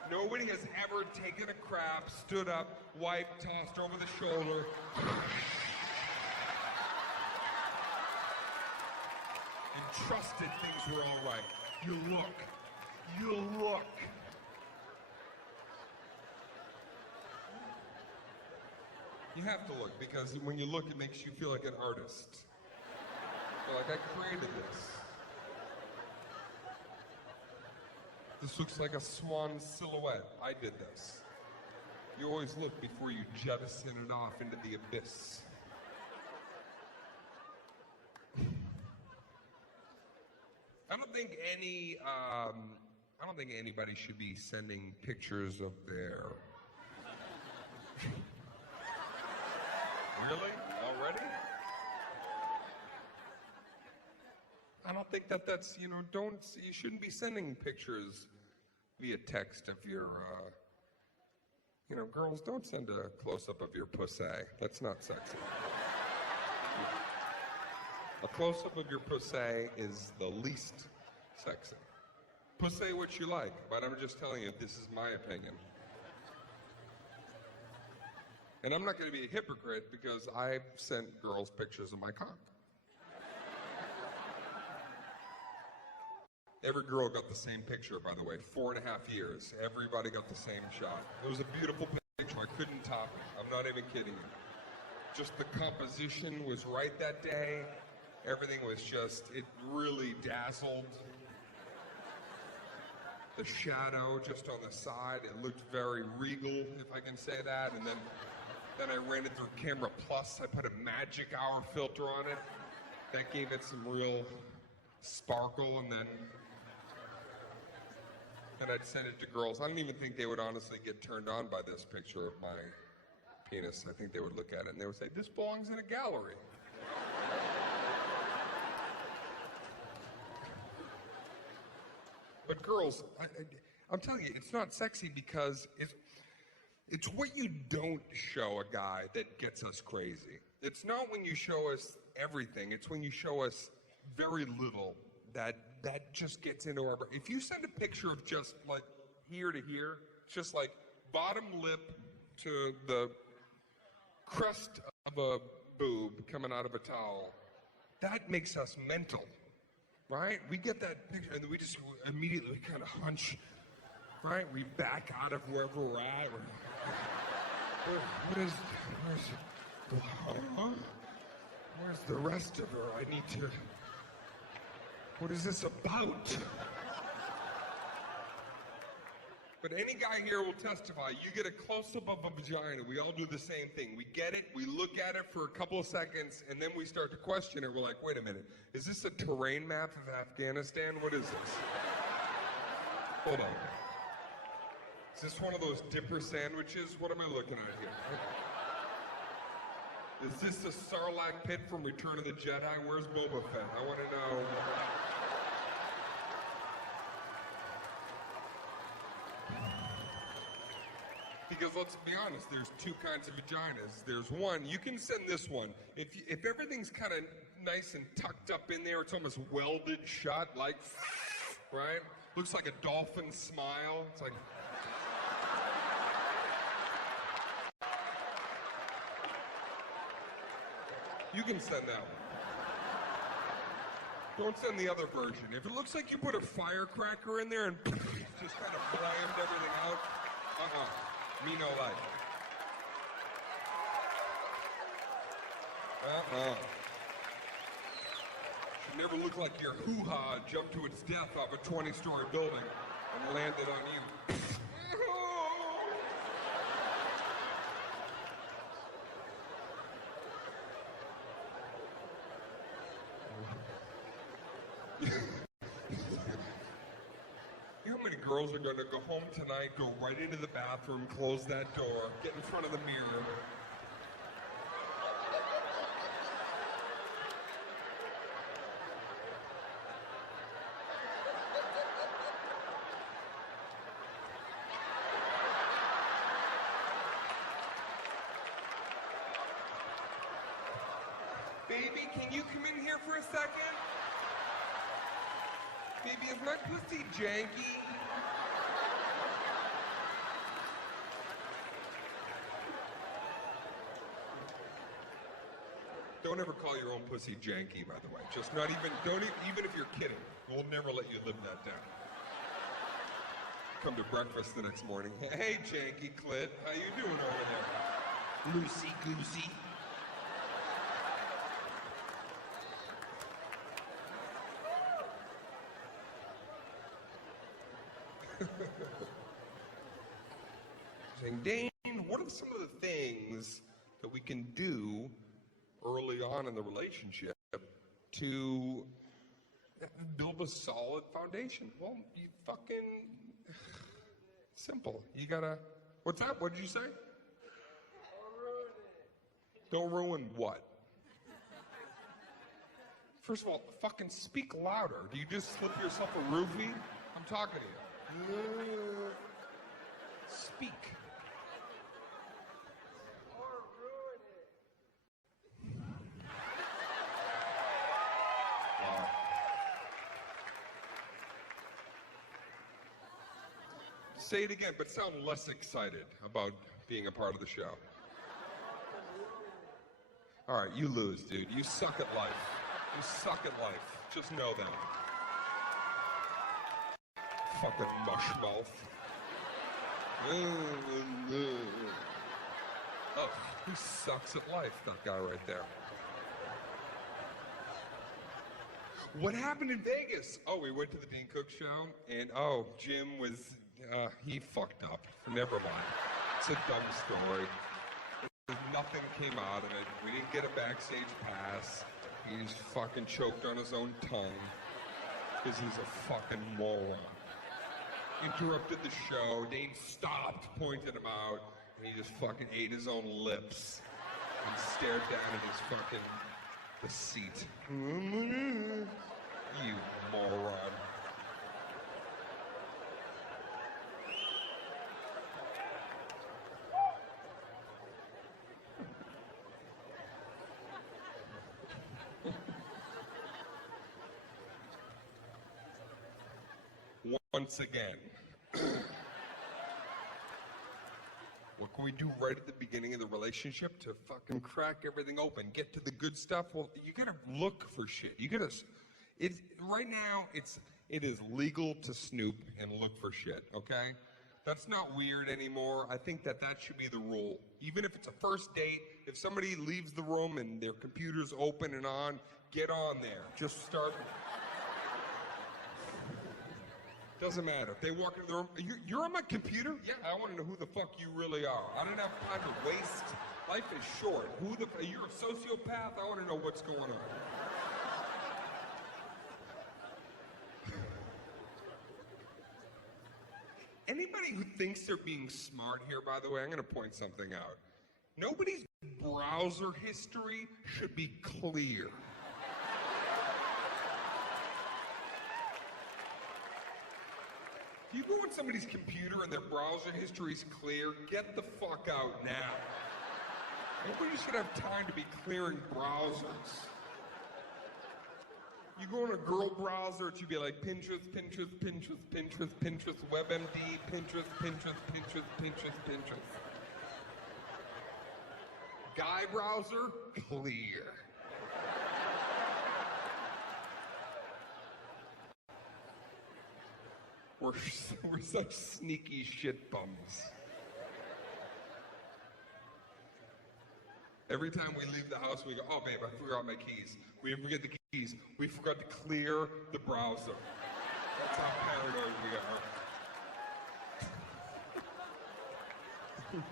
Nobody has ever taken a crap, stood up, wiped, tossed over the shoulder. And trusted things were all right. You look. You have to look, because when you look, it makes you feel like an artist. You're like, I created this. This looks like a swan silhouette. I did this. You always look before you jettison it off into the abyss. I don't think anybody should be sending pictures of their... Really? Already? I don't think that's, you shouldn't be sending pictures via text of your, girls, don't send a close-up of your pussy. That's not sexy. A close-up of your pussy is the least sexy. Pussy what you like, but I'm just telling you, this is my opinion. And I'm not going to be a hypocrite because I've sent girls pictures of my cock. Every girl got the same picture, by the way. 4.5 years. Everybody got the same shot. It was a beautiful picture. I couldn't top it. I'm not even kidding you. Just the composition was right that day. Everything was just, it really dazzled. The shadow just on the side, it looked very regal, if I can say that. And then I ran it through Camera Plus. I put a magic hour filter on it. That gave it some real sparkle, and I'd send it to girls. I don't even think they would honestly get turned on by this picture of my penis. I think they would look at it and they would say, this belongs in a gallery. But girls, I'm telling you, it's not sexy because it's what you don't show a guy that gets us crazy. It's not when you show us everything. It's when you show us very little that just gets into our... If you send a picture of just like here to here, just like bottom lip to the crest of a boob coming out of a towel, that makes us mental, right? We get that picture and then we just immediately kind of hunch, right? We back out of wherever we're at. Where's the rest of her? I need to... What is this about? But any guy here will testify, you get a close-up of a vagina, we all do the same thing. We get it, we look at it for a couple of seconds, and then we start to question it. We're like, wait a minute, is this a terrain map of Afghanistan? What is this? Hold on. Is this one of those dipper sandwiches? What am I looking at here? Is this the Sarlacc pit from Return of the Jedi? Where's Boba Fett? I want to know. Because let's be honest, there's two kinds of vaginas. There's one, you can send this one. If everything's kind of nice and tucked up in there, it's almost welded shut, like, right? Looks like a dolphin smile. It's like... You can send that one. Don't send the other version. If it looks like you put a firecracker in there and just kind of flamed everything out, me no like. Should never look like your hoo-ha jumped to its death off a 20-story building and landed on you. You know how many girls are going to go home tonight, go right into the bathroom, close that door, get in front of the mirror. Baby, can you come in here for a second? Baby, is my pussy janky? Don't ever call your own pussy janky, by the way. Just not even, even if you're kidding. We'll never let you live that down. Come to breakfast the next morning. Hey, janky clit, how you doing over there? Loosey-goosey. Saying, Dane, what are some of the things that we can do early on in the relationship to build a solid foundation? Well, you fucking... Simple. You gotta... What's that? What did you say? Don't ruin what? First of all, fucking speak louder. Do you just slip yourself a roofie? I'm talking to you. Speak. Wow. Say it again, but sound less excited about being a part of the show. All right, you lose, dude. You suck at life. You suck at life. Just know that. Fucking mushmouth. Oh, he sucks at life, that guy right there. What happened in Vegas? Oh, we went to the Dean Cook show, and Jim was, he fucked up. Never mind. It's a dumb story. Nothing came out of it. We didn't get a backstage pass. He just fucking choked on his own tongue because he's a fucking moron. Interrupted the show. Dane stopped, pointed him out, and he just fucking ate his own lips and stared down at his fucking the seat. You moron. Once again, what can we do right at the beginning of the relationship to fucking crack everything open, get to the good stuff? Well, you gotta look for shit. You gotta, right now, it is legal to snoop and look for shit, okay? That's not weird anymore. I think that should be the rule. Even if it's a first date, if somebody leaves the room and their computer's open and on, get on there. Just start. Doesn't matter. If they walk into the room, you're on my computer? Yeah, I want to know who the fuck you really are. I don't have time to waste. Life is short. You're a sociopath? I want to know what's going on. Anybody who thinks they're being smart here, by the way, I'm going to point something out. Nobody's browser history should be clear. If you go on somebody's computer and their browser history is clear, get the fuck out now. Nobody should have time to be clearing browsers. You go on a girl browser, it should be like Pinterest, Pinterest, Pinterest, Pinterest, Pinterest, WebMD, Pinterest, Pinterest, Pinterest, Pinterest, Pinterest. Guy browser, clear. We're such sneaky shit bums. Every time we leave the house, we go, oh, babe, I forgot my keys. We didn't forget the keys. We forgot to clear the browser. That's how paranoid we are.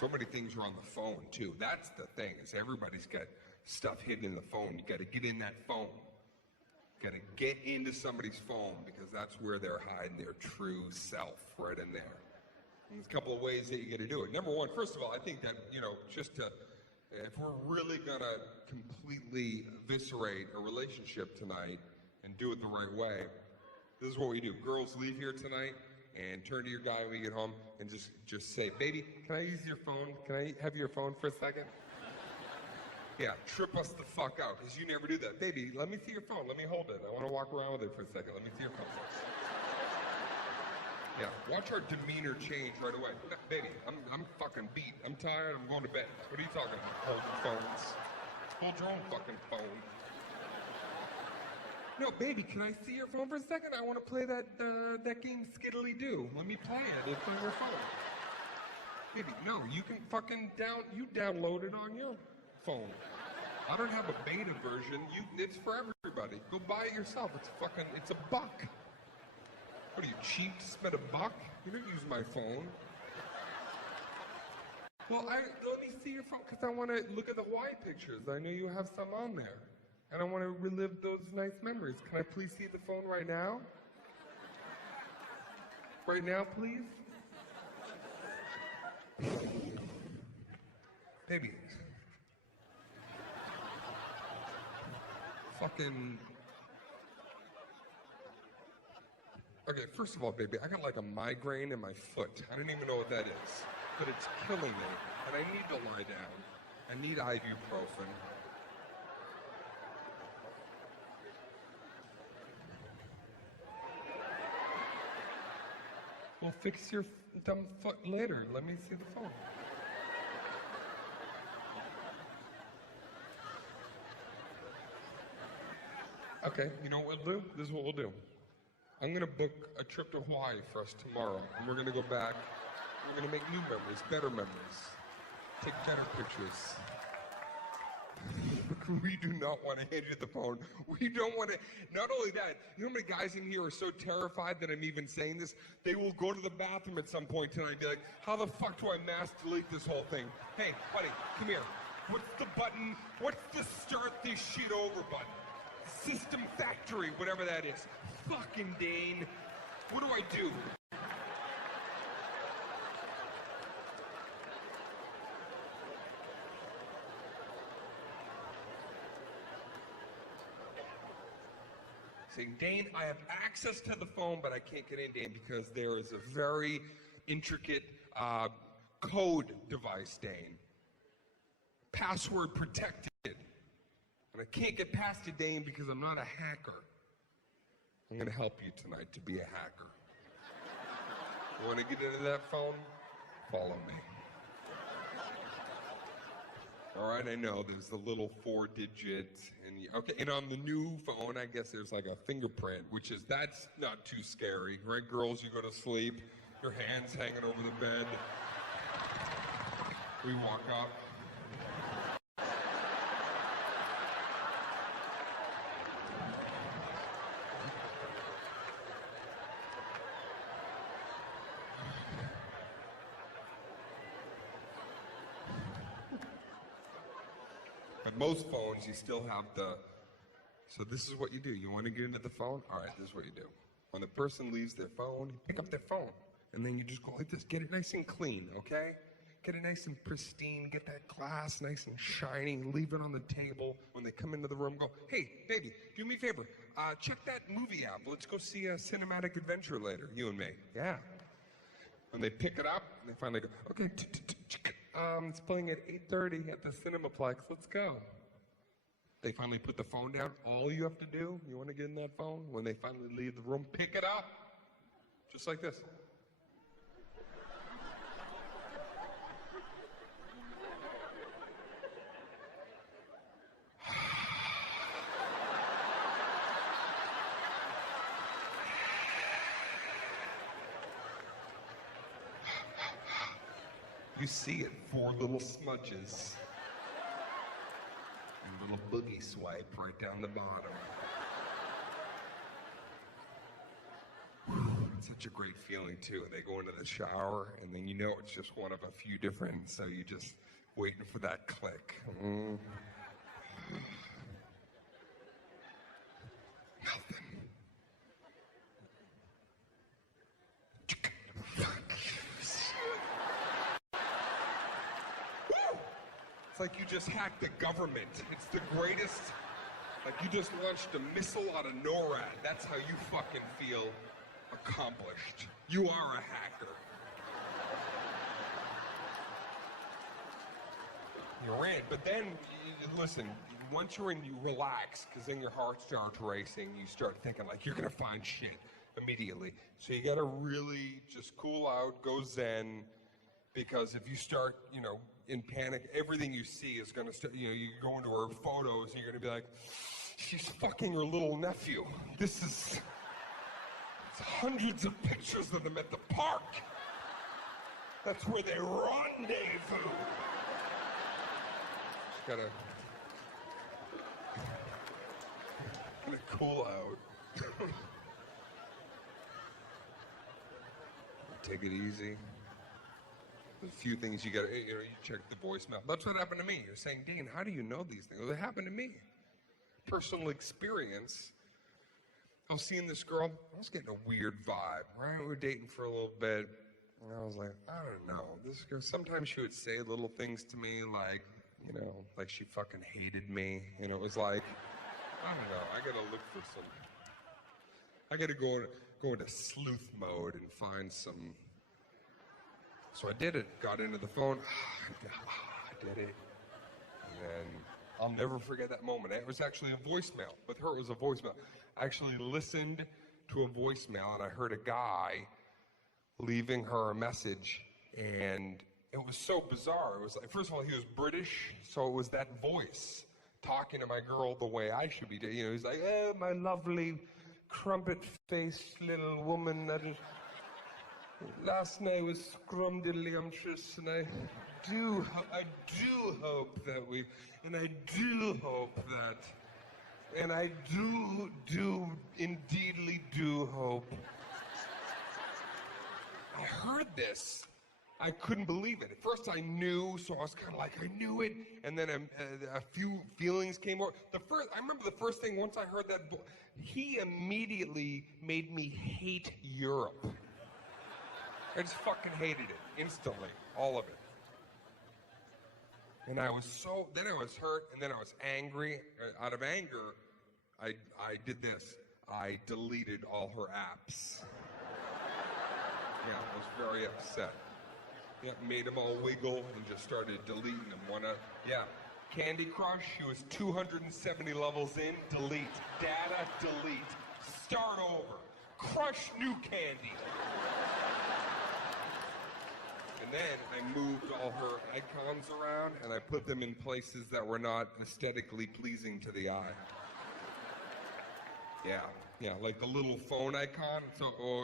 So many things are on the phone, too. That's the thing, is everybody's got stuff hidden in the phone. You got to get in that phone. You got to get into somebody's phone because that's where they're hiding their true self, right in there. There's a couple of ways that you got to do it. Number one, first of all, I think that, if we're really going to completely eviscerate a relationship tonight and do it the right way, this is what we do. Girls, leave here tonight and turn to your guy when you get home and just say, baby, can I use your phone? Can I have your phone for a second? Yeah, trip us the fuck out, because you never do that. Baby, let me see your phone. Let me hold it. I want to walk around with it for a second. Let me see your phone first. Yeah, watch our demeanor change right away. Baby, I'm fucking beat. I'm tired. I'm going to bed. What are you talking about? Holding phones. Hold your own fucking phone. No, baby, can I see your phone for a second? I want to play that game Skiddly Doo. Let me play it. It's on your phone. Baby, no, you can fucking download it on your phone. I don't have a beta version. It's for everybody. Go buy it yourself. It's $1. What are you, cheap to spend $1? You don't use my phone. Well, let me see your phone because I want to look at the Hawaii pictures. I know you have some on there. And I want to relive those nice memories. Can I please see the phone right now? Right now, please? Baby. Fucking... Okay, first of all, baby, I got like a migraine in my foot. I don't even know what that is. But it's killing me. And I need to lie down. I need ibuprofen. Well, fix your dumb foot later. Let me see the phone. Okay, you know what we'll do? This is what we'll do. I'm going to book a trip to Hawaii for us tomorrow, and we're going to go back. We're going to make new memories, better memories. Take better pictures. We do not want to hand you the phone. We don't want to. Not only that, you know how many guys in here are so terrified that I'm even saying this? They will go to the bathroom at some point tonight and be like, how the fuck do I mass delete this whole thing? Hey, buddy, come here. What's the button? What's the start this shit over button? System Factory, whatever that is. Fucking Dane. What do I do? Saying, Dane, I have access to the phone, but I can't get in, Dane, because there is a very intricate code device, Dane. Password protected. And I can't get past it, Dane, because I'm not a hacker. I'm going to help you tonight to be a hacker. You want to get into that phone? Follow me. All right, I know there's the little 4-digit, and on the new phone, I guess there's like a fingerprint, that's not too scary, right? Girls, you go to sleep, your hands hanging over the bed. We walk up. Most phones, you still have so this is what you do. You want to get into the phone? All right, this is what you do. When the person leaves their phone, you pick up their phone. And then you just go like this. Get it nice and clean, okay? Get it nice and pristine. Get that glass nice and shiny. Leave it on the table. When they come into the room, go, hey, baby, do me a favor. Check that movie app. Let's go see a cinematic adventure later, you and me. Yeah. When they pick it up, they finally go, okay, it's playing at 8:30 at the Cinemaplex. Let's go. They finally put the phone down. All you have to do, you want to get in that phone? When they finally leave the room, pick it up. Just like this. You see it, 4 little smudges. And a little boogie swipe right down the bottom. It's such a great feeling, too. They go into the shower, and then you know it's just one of a few different, so you just waiting for that click. Nothing. It's like you just hacked the government. It's the greatest, like you just launched a missile out of NORAD. That's how you fucking feel accomplished. You are a hacker. You're in, but then, listen, once you're in, you relax, because then your heart starts racing. You start thinking like you're gonna find shit immediately. So you gotta really just cool out, go zen, because if you start, in panic, everything you see is going to start, you go into her photos and you're going to be like, She's fucking her little nephew. It's hundreds of pictures of them at the park. That's where they rendezvous. Just gotta cool out. Take it easy. There's a few things you check the voicemail. That's what happened to me. You're saying, Dane, how do you know these things? Well, they happened to me. Personal experience. I was seeing this girl. I was getting a weird vibe, right? We were dating for a little bit. And I was like, I don't know. This girl, sometimes she would say little things to me like, like she fucking hated me. It was like, I don't know. I gotta look for some. I gotta go into sleuth mode and find some. So I did it. Got into the phone. I did it. And then I'll never forget that moment. It was actually a voicemail. With her, it was a voicemail. I actually listened to a voicemail, and I heard a guy leaving her a message, and it was so bizarre. It was like, first of all, he was British, so it was that voice talking to my girl the way I should be doing. He's like, "Oh, my lovely crumpet-faced little woman that is... Last night was scrumdiddlyumptious, and I do hope that we... And I do hope that... And I do indeedly do hope..." I heard this. I couldn't believe it. At first I knew, so I was kind of like, I knew it. And then a few feelings came over. I remember the first thing, once I heard that, he immediately made me hate Europe. I just fucking hated it, instantly, all of it. And then I was hurt, and then I was angry. Out of anger, I did this. I deleted all her apps. Yeah, I was very upset. Yeah, made them all wiggle and just started deleting them. Candy Crush, she was 270 levels in, delete. Data, delete. Start over. Crush new candy. And then I moved all her icons around and I put them in places that were not aesthetically pleasing to the eye. Yeah, like the little phone icon,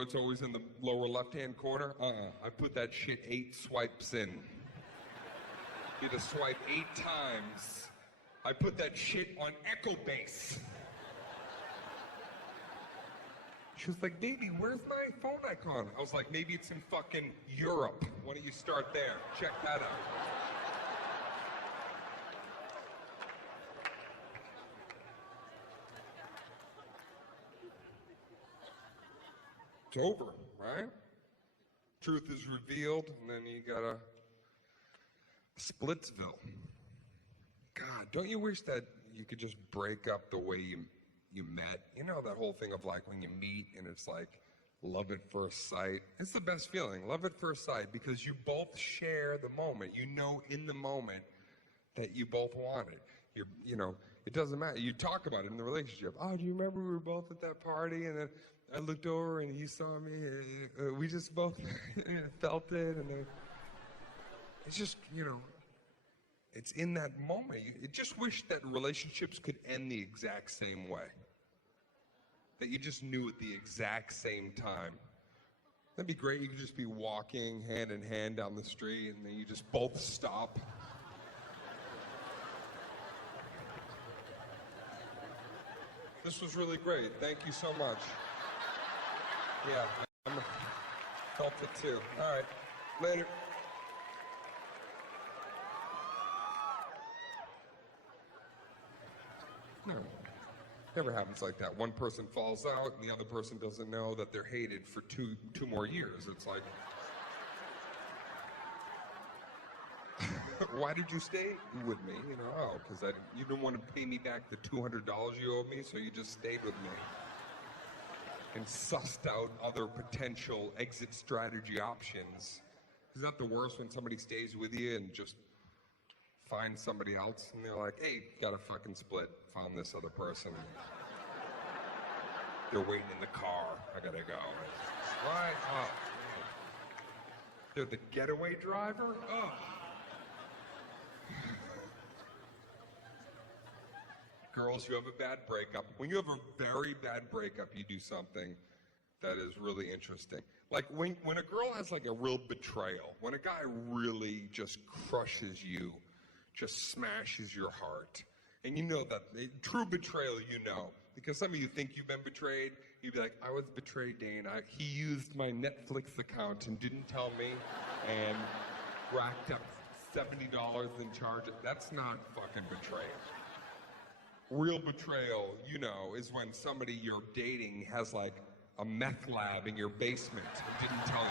it's always in the lower left-hand corner. I put that shit 8 swipes in. You had to swipe 8 times. I put that shit on Echo Base. She was like, "Baby, where's my phone icon?" I was like, "Maybe it's in fucking Europe. Why don't you start there? Check that out." It's over, right? Truth is revealed, and then you got Splitsville. God, don't you wish that you could just break up the way you met? That whole thing of like when you meet and it's like love at first sight. It's the best feeling, love at first sight, because you both share the moment. In the moment that you both want it. It doesn't matter. You talk about it in the relationship. "Oh, do you remember we were both at that party and then I looked over and you saw me, and we just both felt it," and then it's just, it's in that moment. You just wish that relationships could end the exact same way. That you just knew at the exact same time. That'd be great. You could just be walking hand in hand down the street and then you just both stop. This was really great. Thank you so much. Yeah, I felt it too. All right, later. No, never happens like that. One person falls out and the other person doesn't know that they're hated for two more years. It's like, why did you stay with me? Because you didn't want to pay me back the $200 you owed me, so you just stayed with me. And sussed out other potential exit strategy options. Isn't that the worst when somebody stays with you and just finds somebody else and they're like, "Hey, gotta fucking split. Found this other person. They're waiting in the car. I gotta go." Right? Oh. They're the getaway driver? Oh. girls, you have a bad breakup. When you have a very bad breakup, you do something that is really interesting. Like when a girl has like a real betrayal, when a guy really just crushes you, just smashes your heart, and you know that true betrayal, you know, because some of you think you've been betrayed. You'd be like, I was betrayed, Dane. He used my Netflix account and didn't tell me, and racked up $70 in charges. That's not fucking betrayal. Real betrayal, you know, is when somebody you're dating has like a meth lab in your basement and didn't tell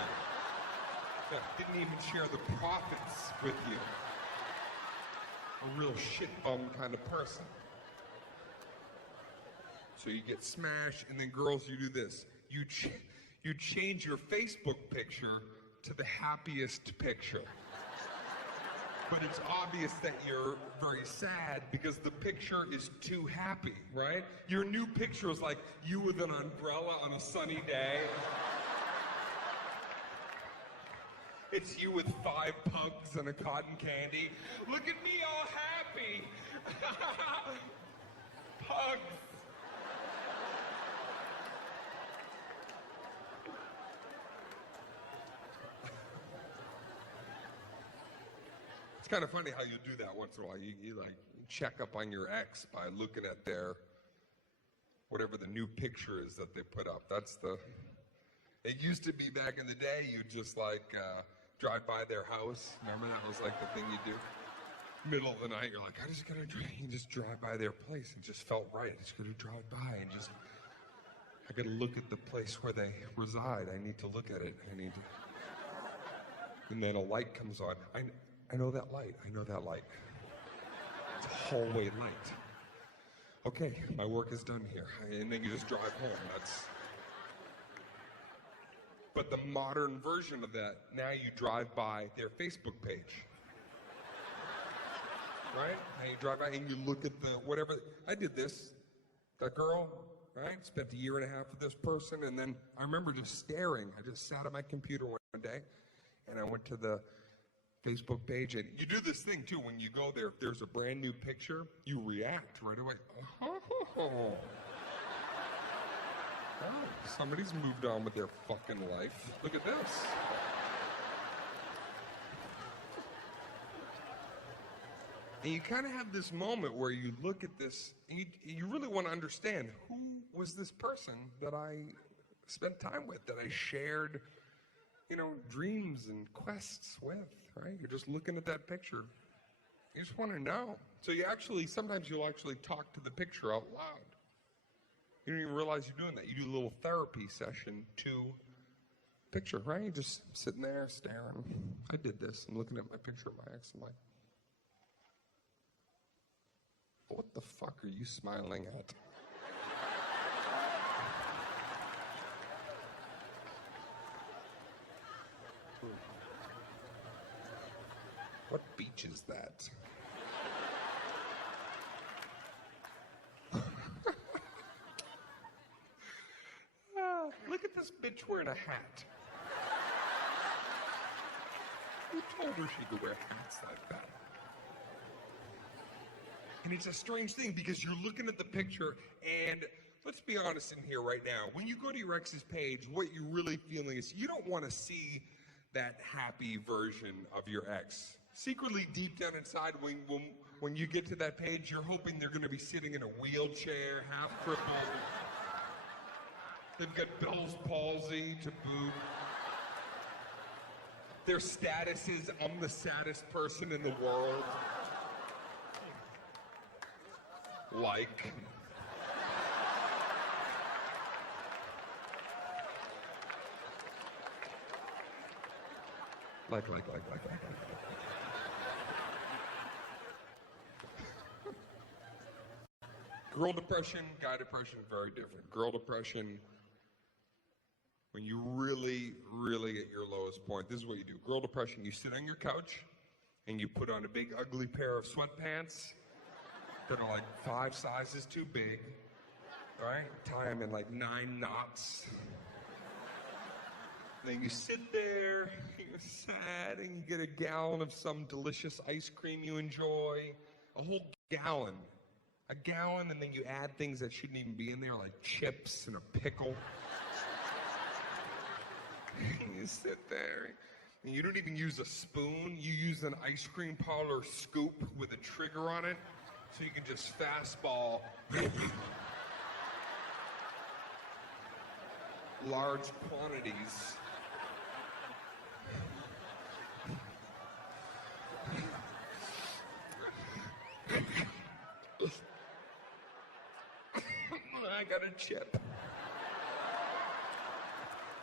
you. Didn't even share the profits with you. A real shit-bum kind of person. So you get smashed, and then girls, you do this. You change your Facebook picture to the happiest picture. But it's obvious that you're very sad because the picture is too happy, right? Your new picture is like you with an umbrella on a sunny day. It's you with 5 pugs and a cotton candy. Look at me all happy. Pugs. It's kind of funny how you do that once in a while. You like check up on your ex by looking at their, whatever the new picture is that they put up. It used to be back in the day, you just like drive by their house. Remember that was like the thing you do? Middle of the night, you're like, you just drive by their place. It just felt right. I just gotta drive by and I gotta look at the place where they reside. I need to look at it. And then a light comes on. I know that light. It's a hallway light. Okay, my work is done here. And then you just drive home. But the modern version of that, now you drive by their Facebook page. Right? And you drive by and you look at whatever. I did this. That girl, right? Spent a year and a half with this person, and then I remember just staring. I just sat at my computer one day, and I went to the Facebook page, and you do this thing too. When you go there, if there's a brand new picture, you react right away. Oh, somebody's moved on with their fucking life. Look at this. And you kind of have this moment where you look at this, and you really want to understand who was this person that I spent time with, that I shared, dreams and quests with, right? You're just looking at that picture. You just want to know. So sometimes you'll actually talk to the picture out loud. You don't even realize you're doing that. You do a little therapy session to picture, right? You're just sitting there staring. I did this. I'm looking at my picture of my ex. I'm like, what the fuck are you smiling at? What beach is that? Look at this bitch wearing a hat. Who told her she could wear hats like that? And it's a strange thing because you're looking at the picture, and let's be honest in here right now. When you go to your ex's page, what you're really feeling is you don't want to see that happy version of your ex. Secretly, deep down inside, when you get to that page, you're hoping they're going to be sitting in a wheelchair, half crippled. They've got Bell's palsy to boot. Their status is, I'm the saddest person in the world. Like. Girl depression, guy depression, very different. Girl depression, when you really, really at your lowest point, this is what you do. Girl depression, you sit on your couch and you put on a big ugly pair of sweatpants that are like 5 sizes too big, right? Tie them in like 9 knots. Then you sit there, you're sad, and you get a gallon of some delicious ice cream you enjoy. A whole gallon. a gallon, and then you add things that shouldn't even be in there, like chips and a pickle. And you sit there, and you don't even use a spoon. You use an ice cream parlor scoop with a trigger on it, so you can just fastball large quantities. I got a chip.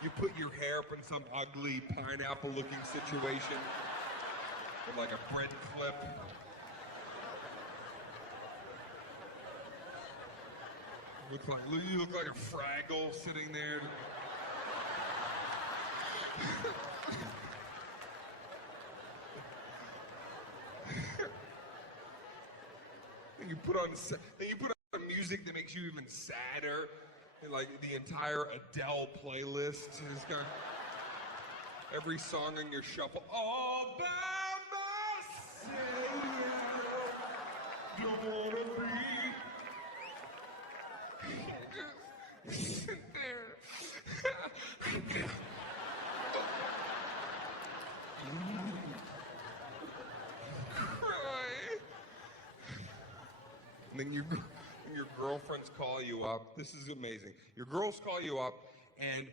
You put your hair up in some ugly pineapple-looking situation with like a bread clip. You look like a Fraggle sitting there. And you put on music that makes you even sadder. And like the entire Adele playlist has got every song on your shuffle. All by myself, don't wanna be. Sit there. Cry. And then your girlfriends call you up. This is amazing. Your girls call you up, and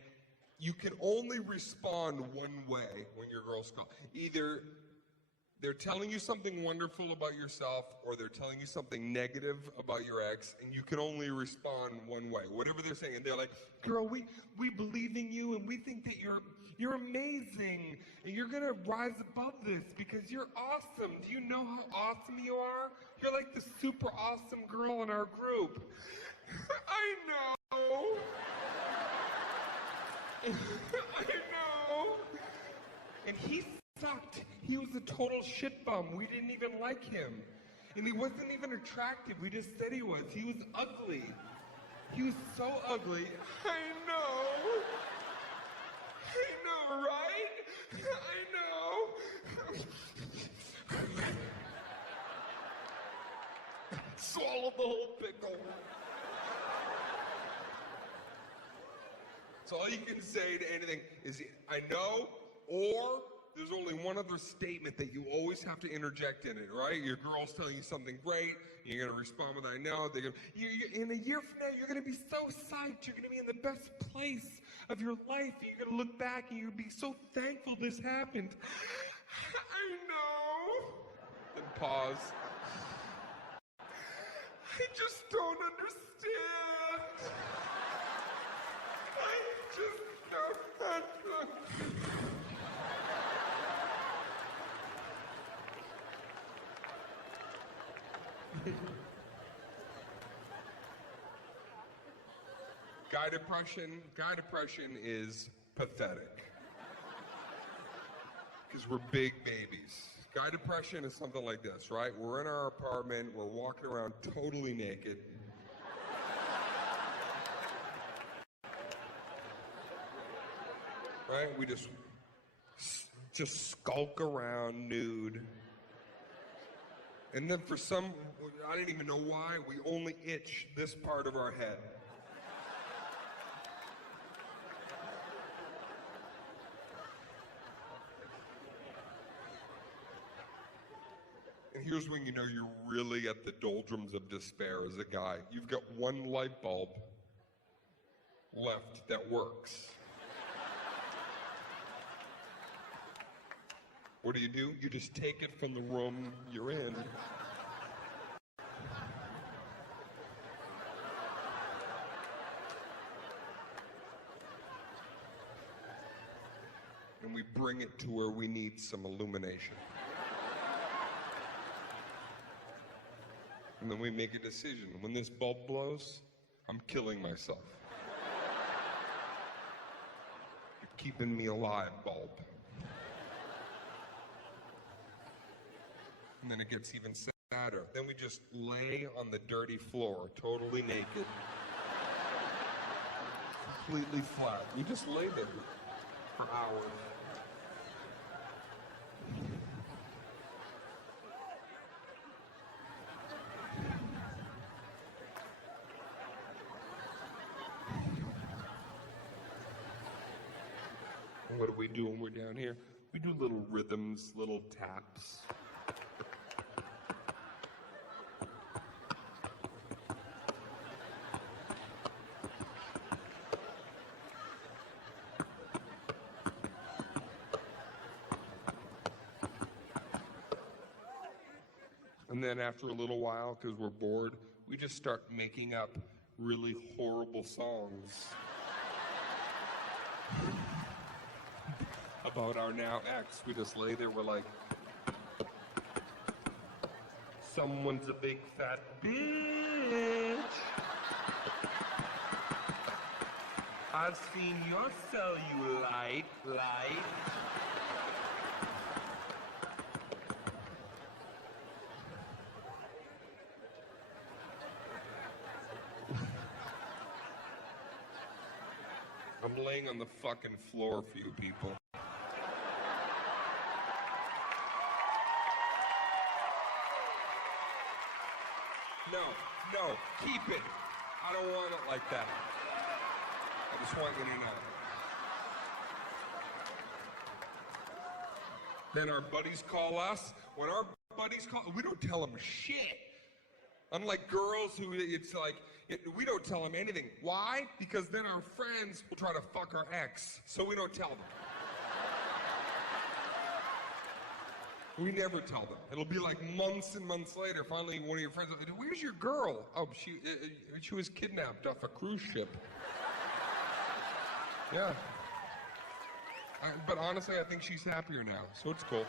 you can only respond one way when your girls call. Either they're telling you something wonderful about yourself, or they're telling you something negative about your ex, and you can only respond one way. Whatever they're saying, and they're like, "Girl, we believe in you, and we think that you're amazing, and you're gonna rise above this because you're awesome. Do you know how awesome you are? You're like the super awesome girl in our group." I know. I know. And he sucked. He was a total shit bum. We didn't even like him. And he wasn't even attractive. We just said he was. He was ugly. He was so ugly. I know. I know, right? I know. Swallow the whole pickle. So all you can say to anything is, I know, or there's only one other statement that you always have to interject in it, right? Your girl's telling you something great, you're going to respond with, I know. In a year from now, you're going to be so psyched. You're going to be in the best place of your life. You're going to look back and you're going to be so thankful this happened. I know. Then pause. I just don't understand. I just don't understand. Guy depression is pathetic. Because we're big babies. Guy depression is something like this, right? We're in our apartment, we're walking around totally naked. Right? We just skulk around nude. And then for some, I didn't even know why, we only itch this part of our head. And here's when you know you're really at the doldrums of despair as a guy. You've got one light bulb left that works. What do? You just take it from the room you're in. And we bring it to where we need some illumination. And then we make a decision. When this bulb blows, I'm killing myself. You're keeping me alive, bulb. And then it gets even sadder. Then we just lay on the dirty floor, totally naked. Completely flat. We just lay there for hours. what do we do when we're down here? We do little rhythms, little taps. And then after a little while, because we're bored, we just start making up really horrible songs about our now ex. We just lay there, we're like, someone's a big fat bitch. I've seen your cellulite, light. I'm laying on the fucking floor for you people. No, keep it. I don't want it like that. I just want you to know. Then our buddies call us. When our buddies call, we don't tell them shit. Unlike girls who, it's like, we don't tell them anything. Why? Because then our friends will try to fuck our ex, so we don't tell them. We never tell them. It'll be like months and months later, finally one of your friends will say, where's your girl? Oh, she was kidnapped off a cruise ship. Yeah. But honestly, I think she's happier now, so it's cool.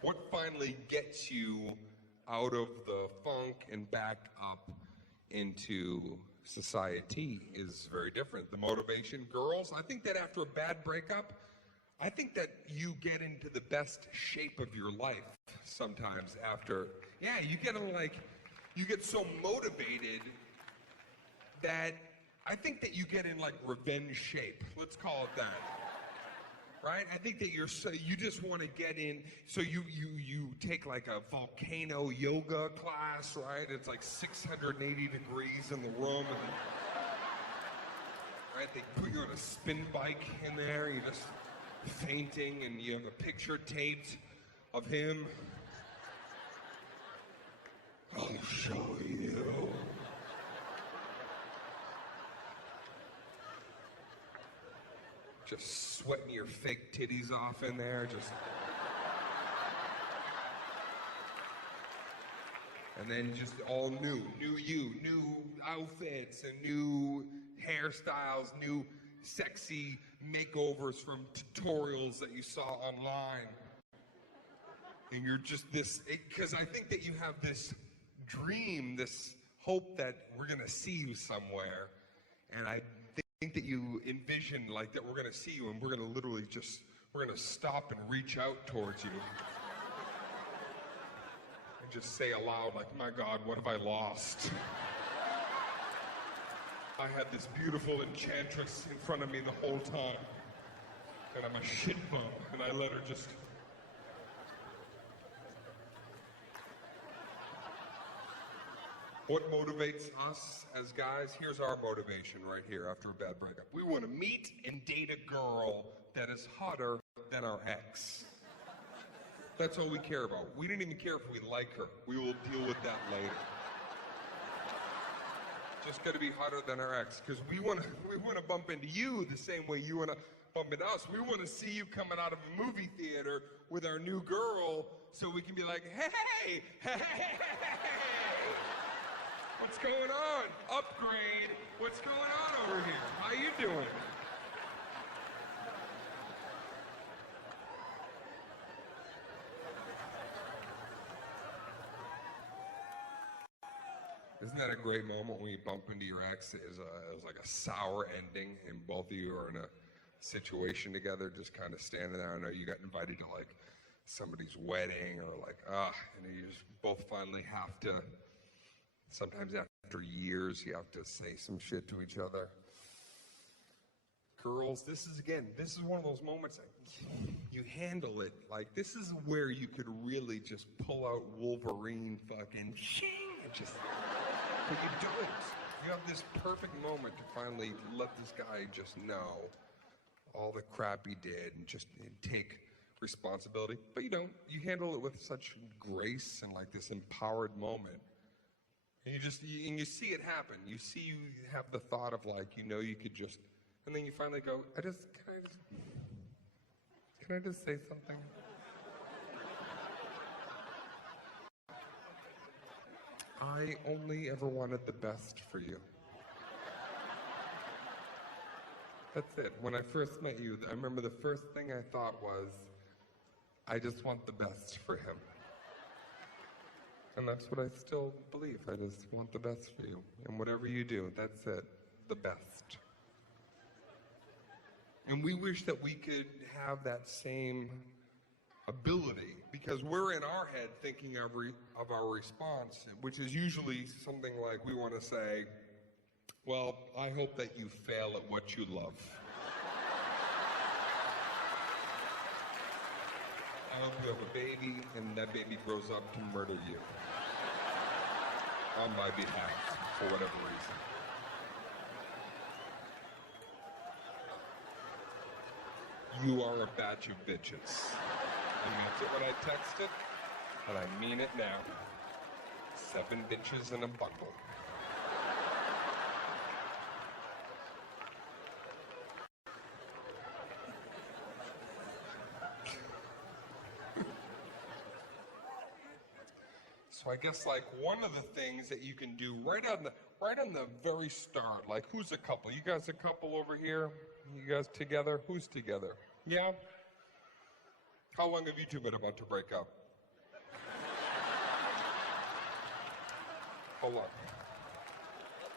What finally gets you out of the funk and back up into society is very different. The motivation, girls, I think that after a bad breakup, I think that you get into the best shape of your life sometimes after. Yeah, you get so motivated that I think that you get in like revenge shape. Let's call it that. Right? I think that you just want to get in, so you take like a volcano yoga class, right? It's like 680 degrees in the room, and right? They put you on a spin bike in there, you're just fainting, and you have a picture taped of him. I'll show you. Just sweating your fake titties off in there, and then just all new you, new outfits and new hairstyles, new sexy makeovers from tutorials that you saw online. And you're just because I think that you have this dream, this hope that we're gonna see you somewhere, and I think that you envision like that we're going to see you and we're going to literally we're going to stop and reach out towards you and just say aloud like, my God, what have I lost? I had this beautiful enchantress in front of me the whole time, and I'm a shit bum, and I let her just... What motivates us as guys? Here's our motivation right here after a bad breakup. We want to meet and date a girl that is hotter than our ex. That's all we care about. We don't even care if we like her. We will deal with that later. Just got to be hotter than our ex, because we want to bump into you the same way you want to bump into us. We want to see you coming out of a movie theater with our new girl, so we can be like, hey. What's going on? Upgrade. What's going on over here? How you doing? Isn't that a great moment when you bump into your ex? It was like a sour ending, and both of you are in a situation together, just kind of standing there. I know you got invited to like somebody's wedding, or like, and you just both finally have to. Sometimes after years, you have to say some shit to each other. Girls, this is one of those moments that you handle it. Like, this is where you could really just pull out Wolverine fucking and just But you don't. You have this perfect moment to finally let this guy just know all the crap he did and just take responsibility. But you don't. You handle it with such grace and like this empowered moment. And you see it happen. You have the thought of like, you could just, and then you finally go, can I just say something? I only ever wanted the best for you. That's it. When I first met you, I remember the first thing I thought was, I just want the best for him. And that's what I still believe. I just want the best for you. And whatever you do, that's it. The best. And we wish that we could have that same ability, because we're in our head thinking of our response, which is usually something like we want to say, well, I hope that you fail at what you love. I hope you have a baby and that baby grows up to murder you on my behalf for whatever reason. You are a batch of bitches. I meant it when I texted, and I mean it now. 7 bitches in a bundle. So I guess like one of the things that you can do right on the very start, like who's a couple? You guys a couple over here? You guys together? Who's together? Yeah? How long have you two been about to break up? How long?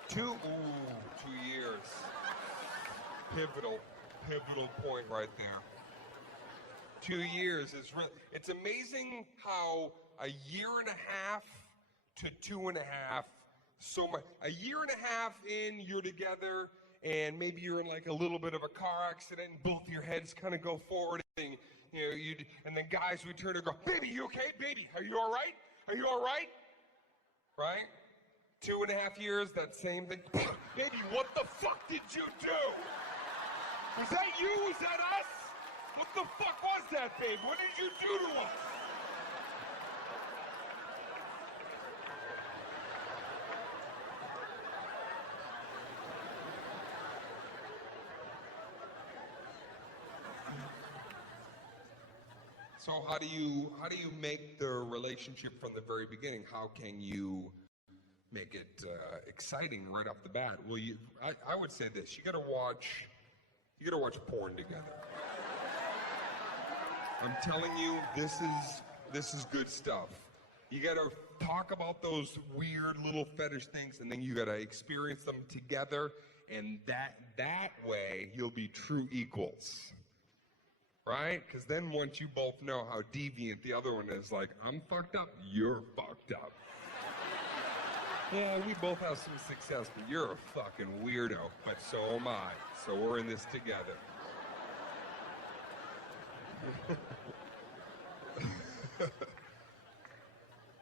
2 years. Pivotal point right there. 2 years is really, it's amazing how a year and a half to 2.5, so much. A year and a half in, you're together, and maybe you're in like a little bit of a car accident, and both your heads kind of go forward, and and then guys would turn and go, baby, you okay? Baby, are you all right? Are you all right? Right? 2.5 years, that same thing. Baby, what the fuck did you do? Was that you? Was that us? What the fuck was that, babe? What did you do to us? So how do you make the relationship from the very beginning? How can you make it exciting right off the bat? Well, I would say this: you gotta watch porn together. I'm telling you, this is good stuff. You gotta talk about those weird little fetish things, and then you gotta experience them together, and that way you'll be true equals. Right? Because then once you both know how deviant the other one is, like, I'm fucked up, you're fucked up. Yeah, we both have some success, but you're a fucking weirdo. But so am I. So we're in this together.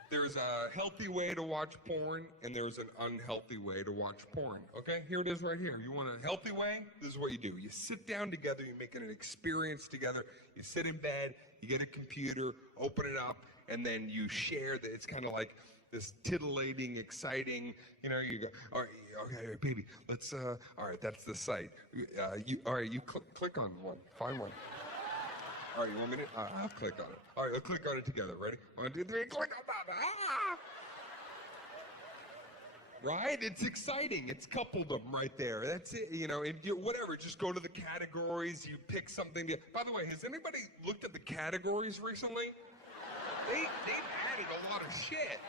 There's a healthy way to watch porn, and there's an unhealthy way to watch porn. Okay, here it is right here. You want a healthy way? This is what you do. You sit down together, you make it an experience together. You sit in bed, you get a computer, open it up, and then you share that. It's kind of like this titillating, exciting, you go, all right, okay, baby, let's, all right, that's the site. All right, you click on one, find one. All right, you want me to? I'll click on it. All right, let's click on it together. Ready? 1, 2, 3, click on that. Ah! Right? It's exciting. It's coupledom right there. That's it. Whatever. Just go to the categories. You pick something. By the way, has anybody looked at the categories recently? They've added a lot of shit.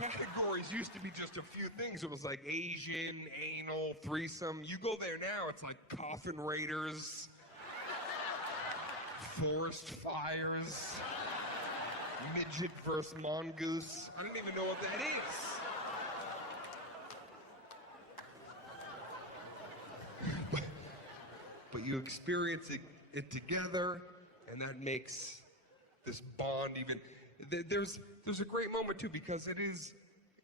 Categories used to be just a few things. It was like Asian, anal, threesome. You go there now, it's like coffin raiders. Forest fires, midget versus mongoose. I don't even know what that is. But you experience it together, and that makes this bond even. There's a great moment too, because it is,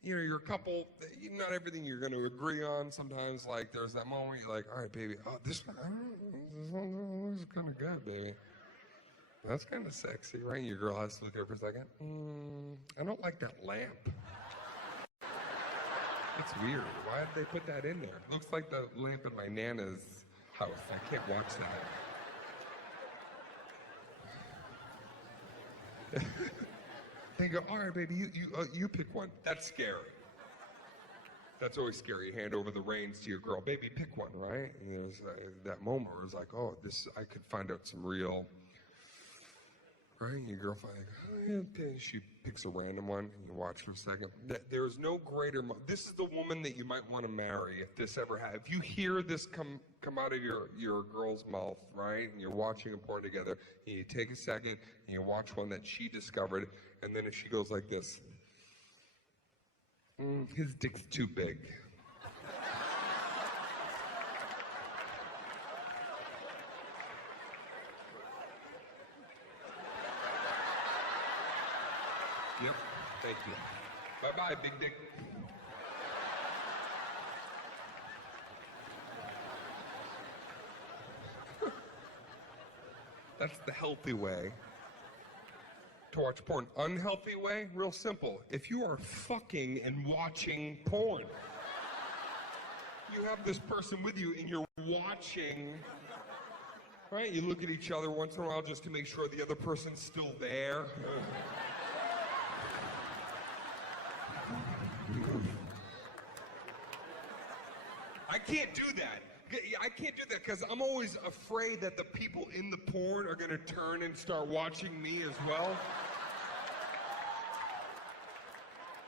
you're a couple, not everything you're going to agree on. Sometimes, like, there's that moment you're like, all right, baby, this is kind of good, baby. That's kind of sexy, right? Your girl has to look at her for a second. I don't like that lamp. It's weird. Why did they put that in there? Looks like the lamp in my Nana's house. I can't watch that. They go, all right, baby, you pick one. That's scary. That's always scary. You hand over the reins to your girl. Baby, pick one, right? And there's that moment where it's like, oh, I could find out some real... Right? Your girlfriend, she picks a random one, and you watch for a second. There's no greater... This is the woman that you might want to marry if this ever happens. If you hear this come out of your girl's mouth, right, and you're watching a porn together, and you take a second, and you watch one that she discovered, and then if she goes like this, his dick's too big. Yep, thank you. Bye-bye, big dick. That's the healthy way to watch porn. Unhealthy way, real simple. If you are fucking and watching porn, you have this person with you and you're watching, right? You look at each other once in a while just to make sure the other person's still there. I can't do that. I can't do that because I'm always afraid that the people in the porn are going to turn and start watching me as well.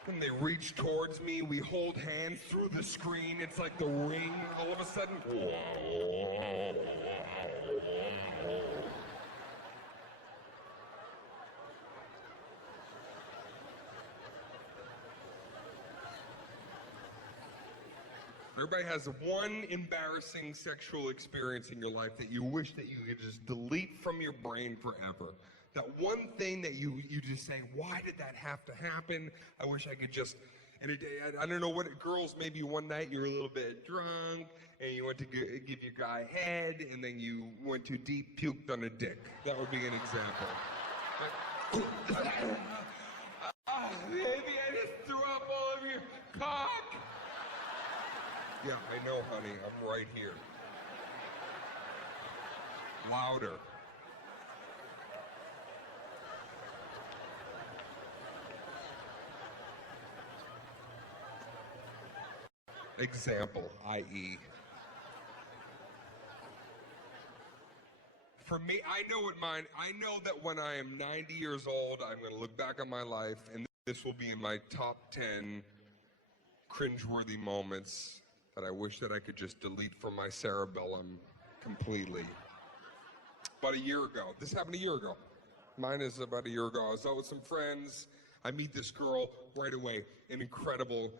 When they reach towards me, we hold hands through the screen. It's like the Ring all of a sudden. Everybody has one embarrassing sexual experience in your life that you wish that you could just delete from your brain forever. That one thing that you just say, why did that have to happen? I wish I could just, and I don't know what, girls, maybe one night you were a little bit drunk, and you went to give your guy head, and then you went too deep, puked on a dick. That would be an example. Baby, I just threw up all over your cock. Yeah, I know, honey. I'm right here. Louder. Example, i.e. For me, I know that when I am 90 years old, I'm going to look back on my life, and this will be in my top 10 cringeworthy moments that I wish that I could just delete from my cerebellum completely. About a year ago. This happened a year ago. Mine is about a year ago. I was out with some friends. I meet this girl right away. An incredible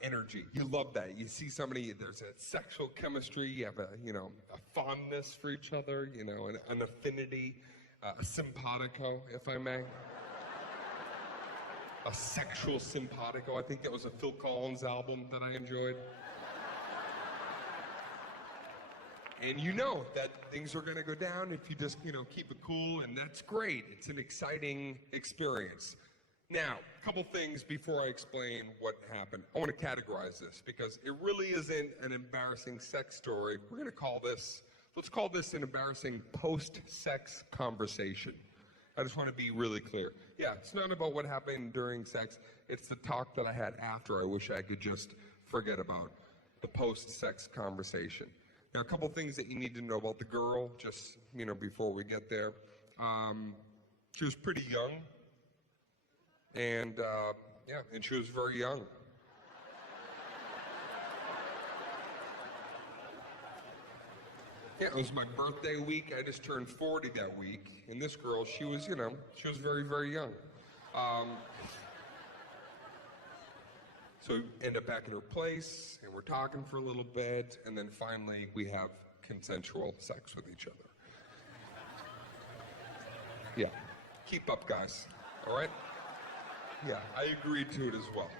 energy. You love that. You see somebody, there's a sexual chemistry. You have a fondness for each other, an affinity, a simpatico, if I may. A sexual simpatico. I think that was a Phil Collins album that I enjoyed. And you know that things are going to go down if you just, keep it cool, and that's great. It's an exciting experience. Now, a couple things before I explain what happened. I want to categorize this because it really isn't an embarrassing sex story. We're going to let's call this an embarrassing post-sex conversation. I just want to be really clear. Yeah, it's not about what happened during sex. It's the talk that I had after I wish I could just forget about. The post-sex conversation. Now, a couple things that you need to know about the girl, just, before we get there. She was pretty young, and she was very young. Yeah, it was my birthday week. I just turned 40 that week, and this girl, she was very, very young. So we end up back at her place, and we're talking for a little bit, and then finally we have consensual sex with each other. Yeah. Keep up, guys. All right? Yeah, I agreed to it as well.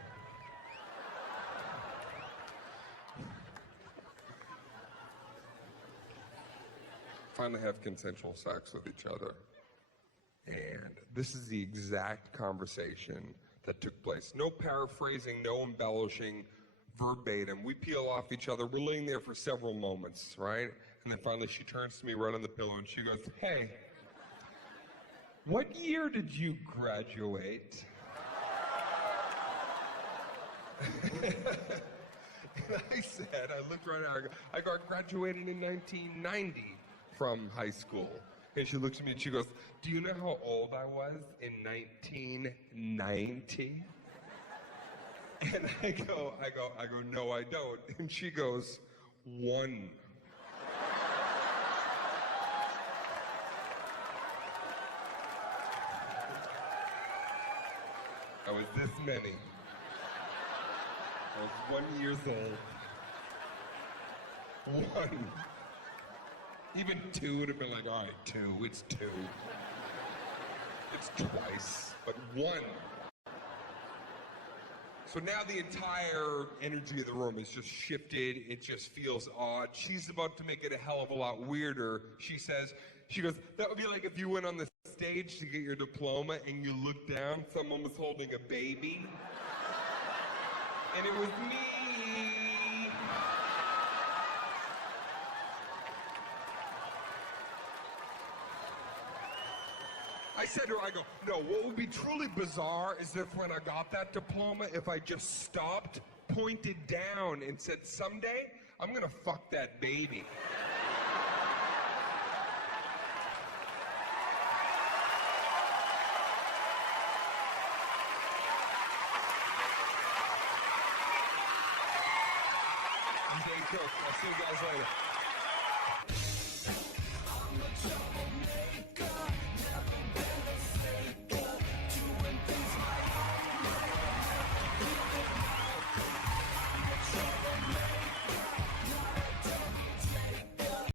finally have consensual sex with each other. And this is the exact conversation that took place. No paraphrasing, no embellishing, verbatim. We peel off each other. We're laying there for several moments, right? And then finally she turns to me right on the pillow and she goes, "Hey, what year did you graduate?" And I said, I looked right at her, I go, "I graduated in 1990 from high school." And she looks at me and she goes, "Do you know how old I was in 1990? And I go, "No, I don't." And she goes, "1." I was this many. I was 1 year old. 1. Even 2 would have been like, all right, 2, it's 2. It's twice, but 1. So now the entire energy of the room has just shifted. It just feels odd. She's about to make it a hell of a lot weirder. She goes, "That would be like if you went on the stage to get your diploma and you looked down, someone was holding a baby. And it was me." I said to her, I go, "No, what would be truly bizarre is if when I got that diploma, if I just stopped, pointed down, and said, someday, I'm gonna fuck that baby." I'm Dane. I'll see you guys later.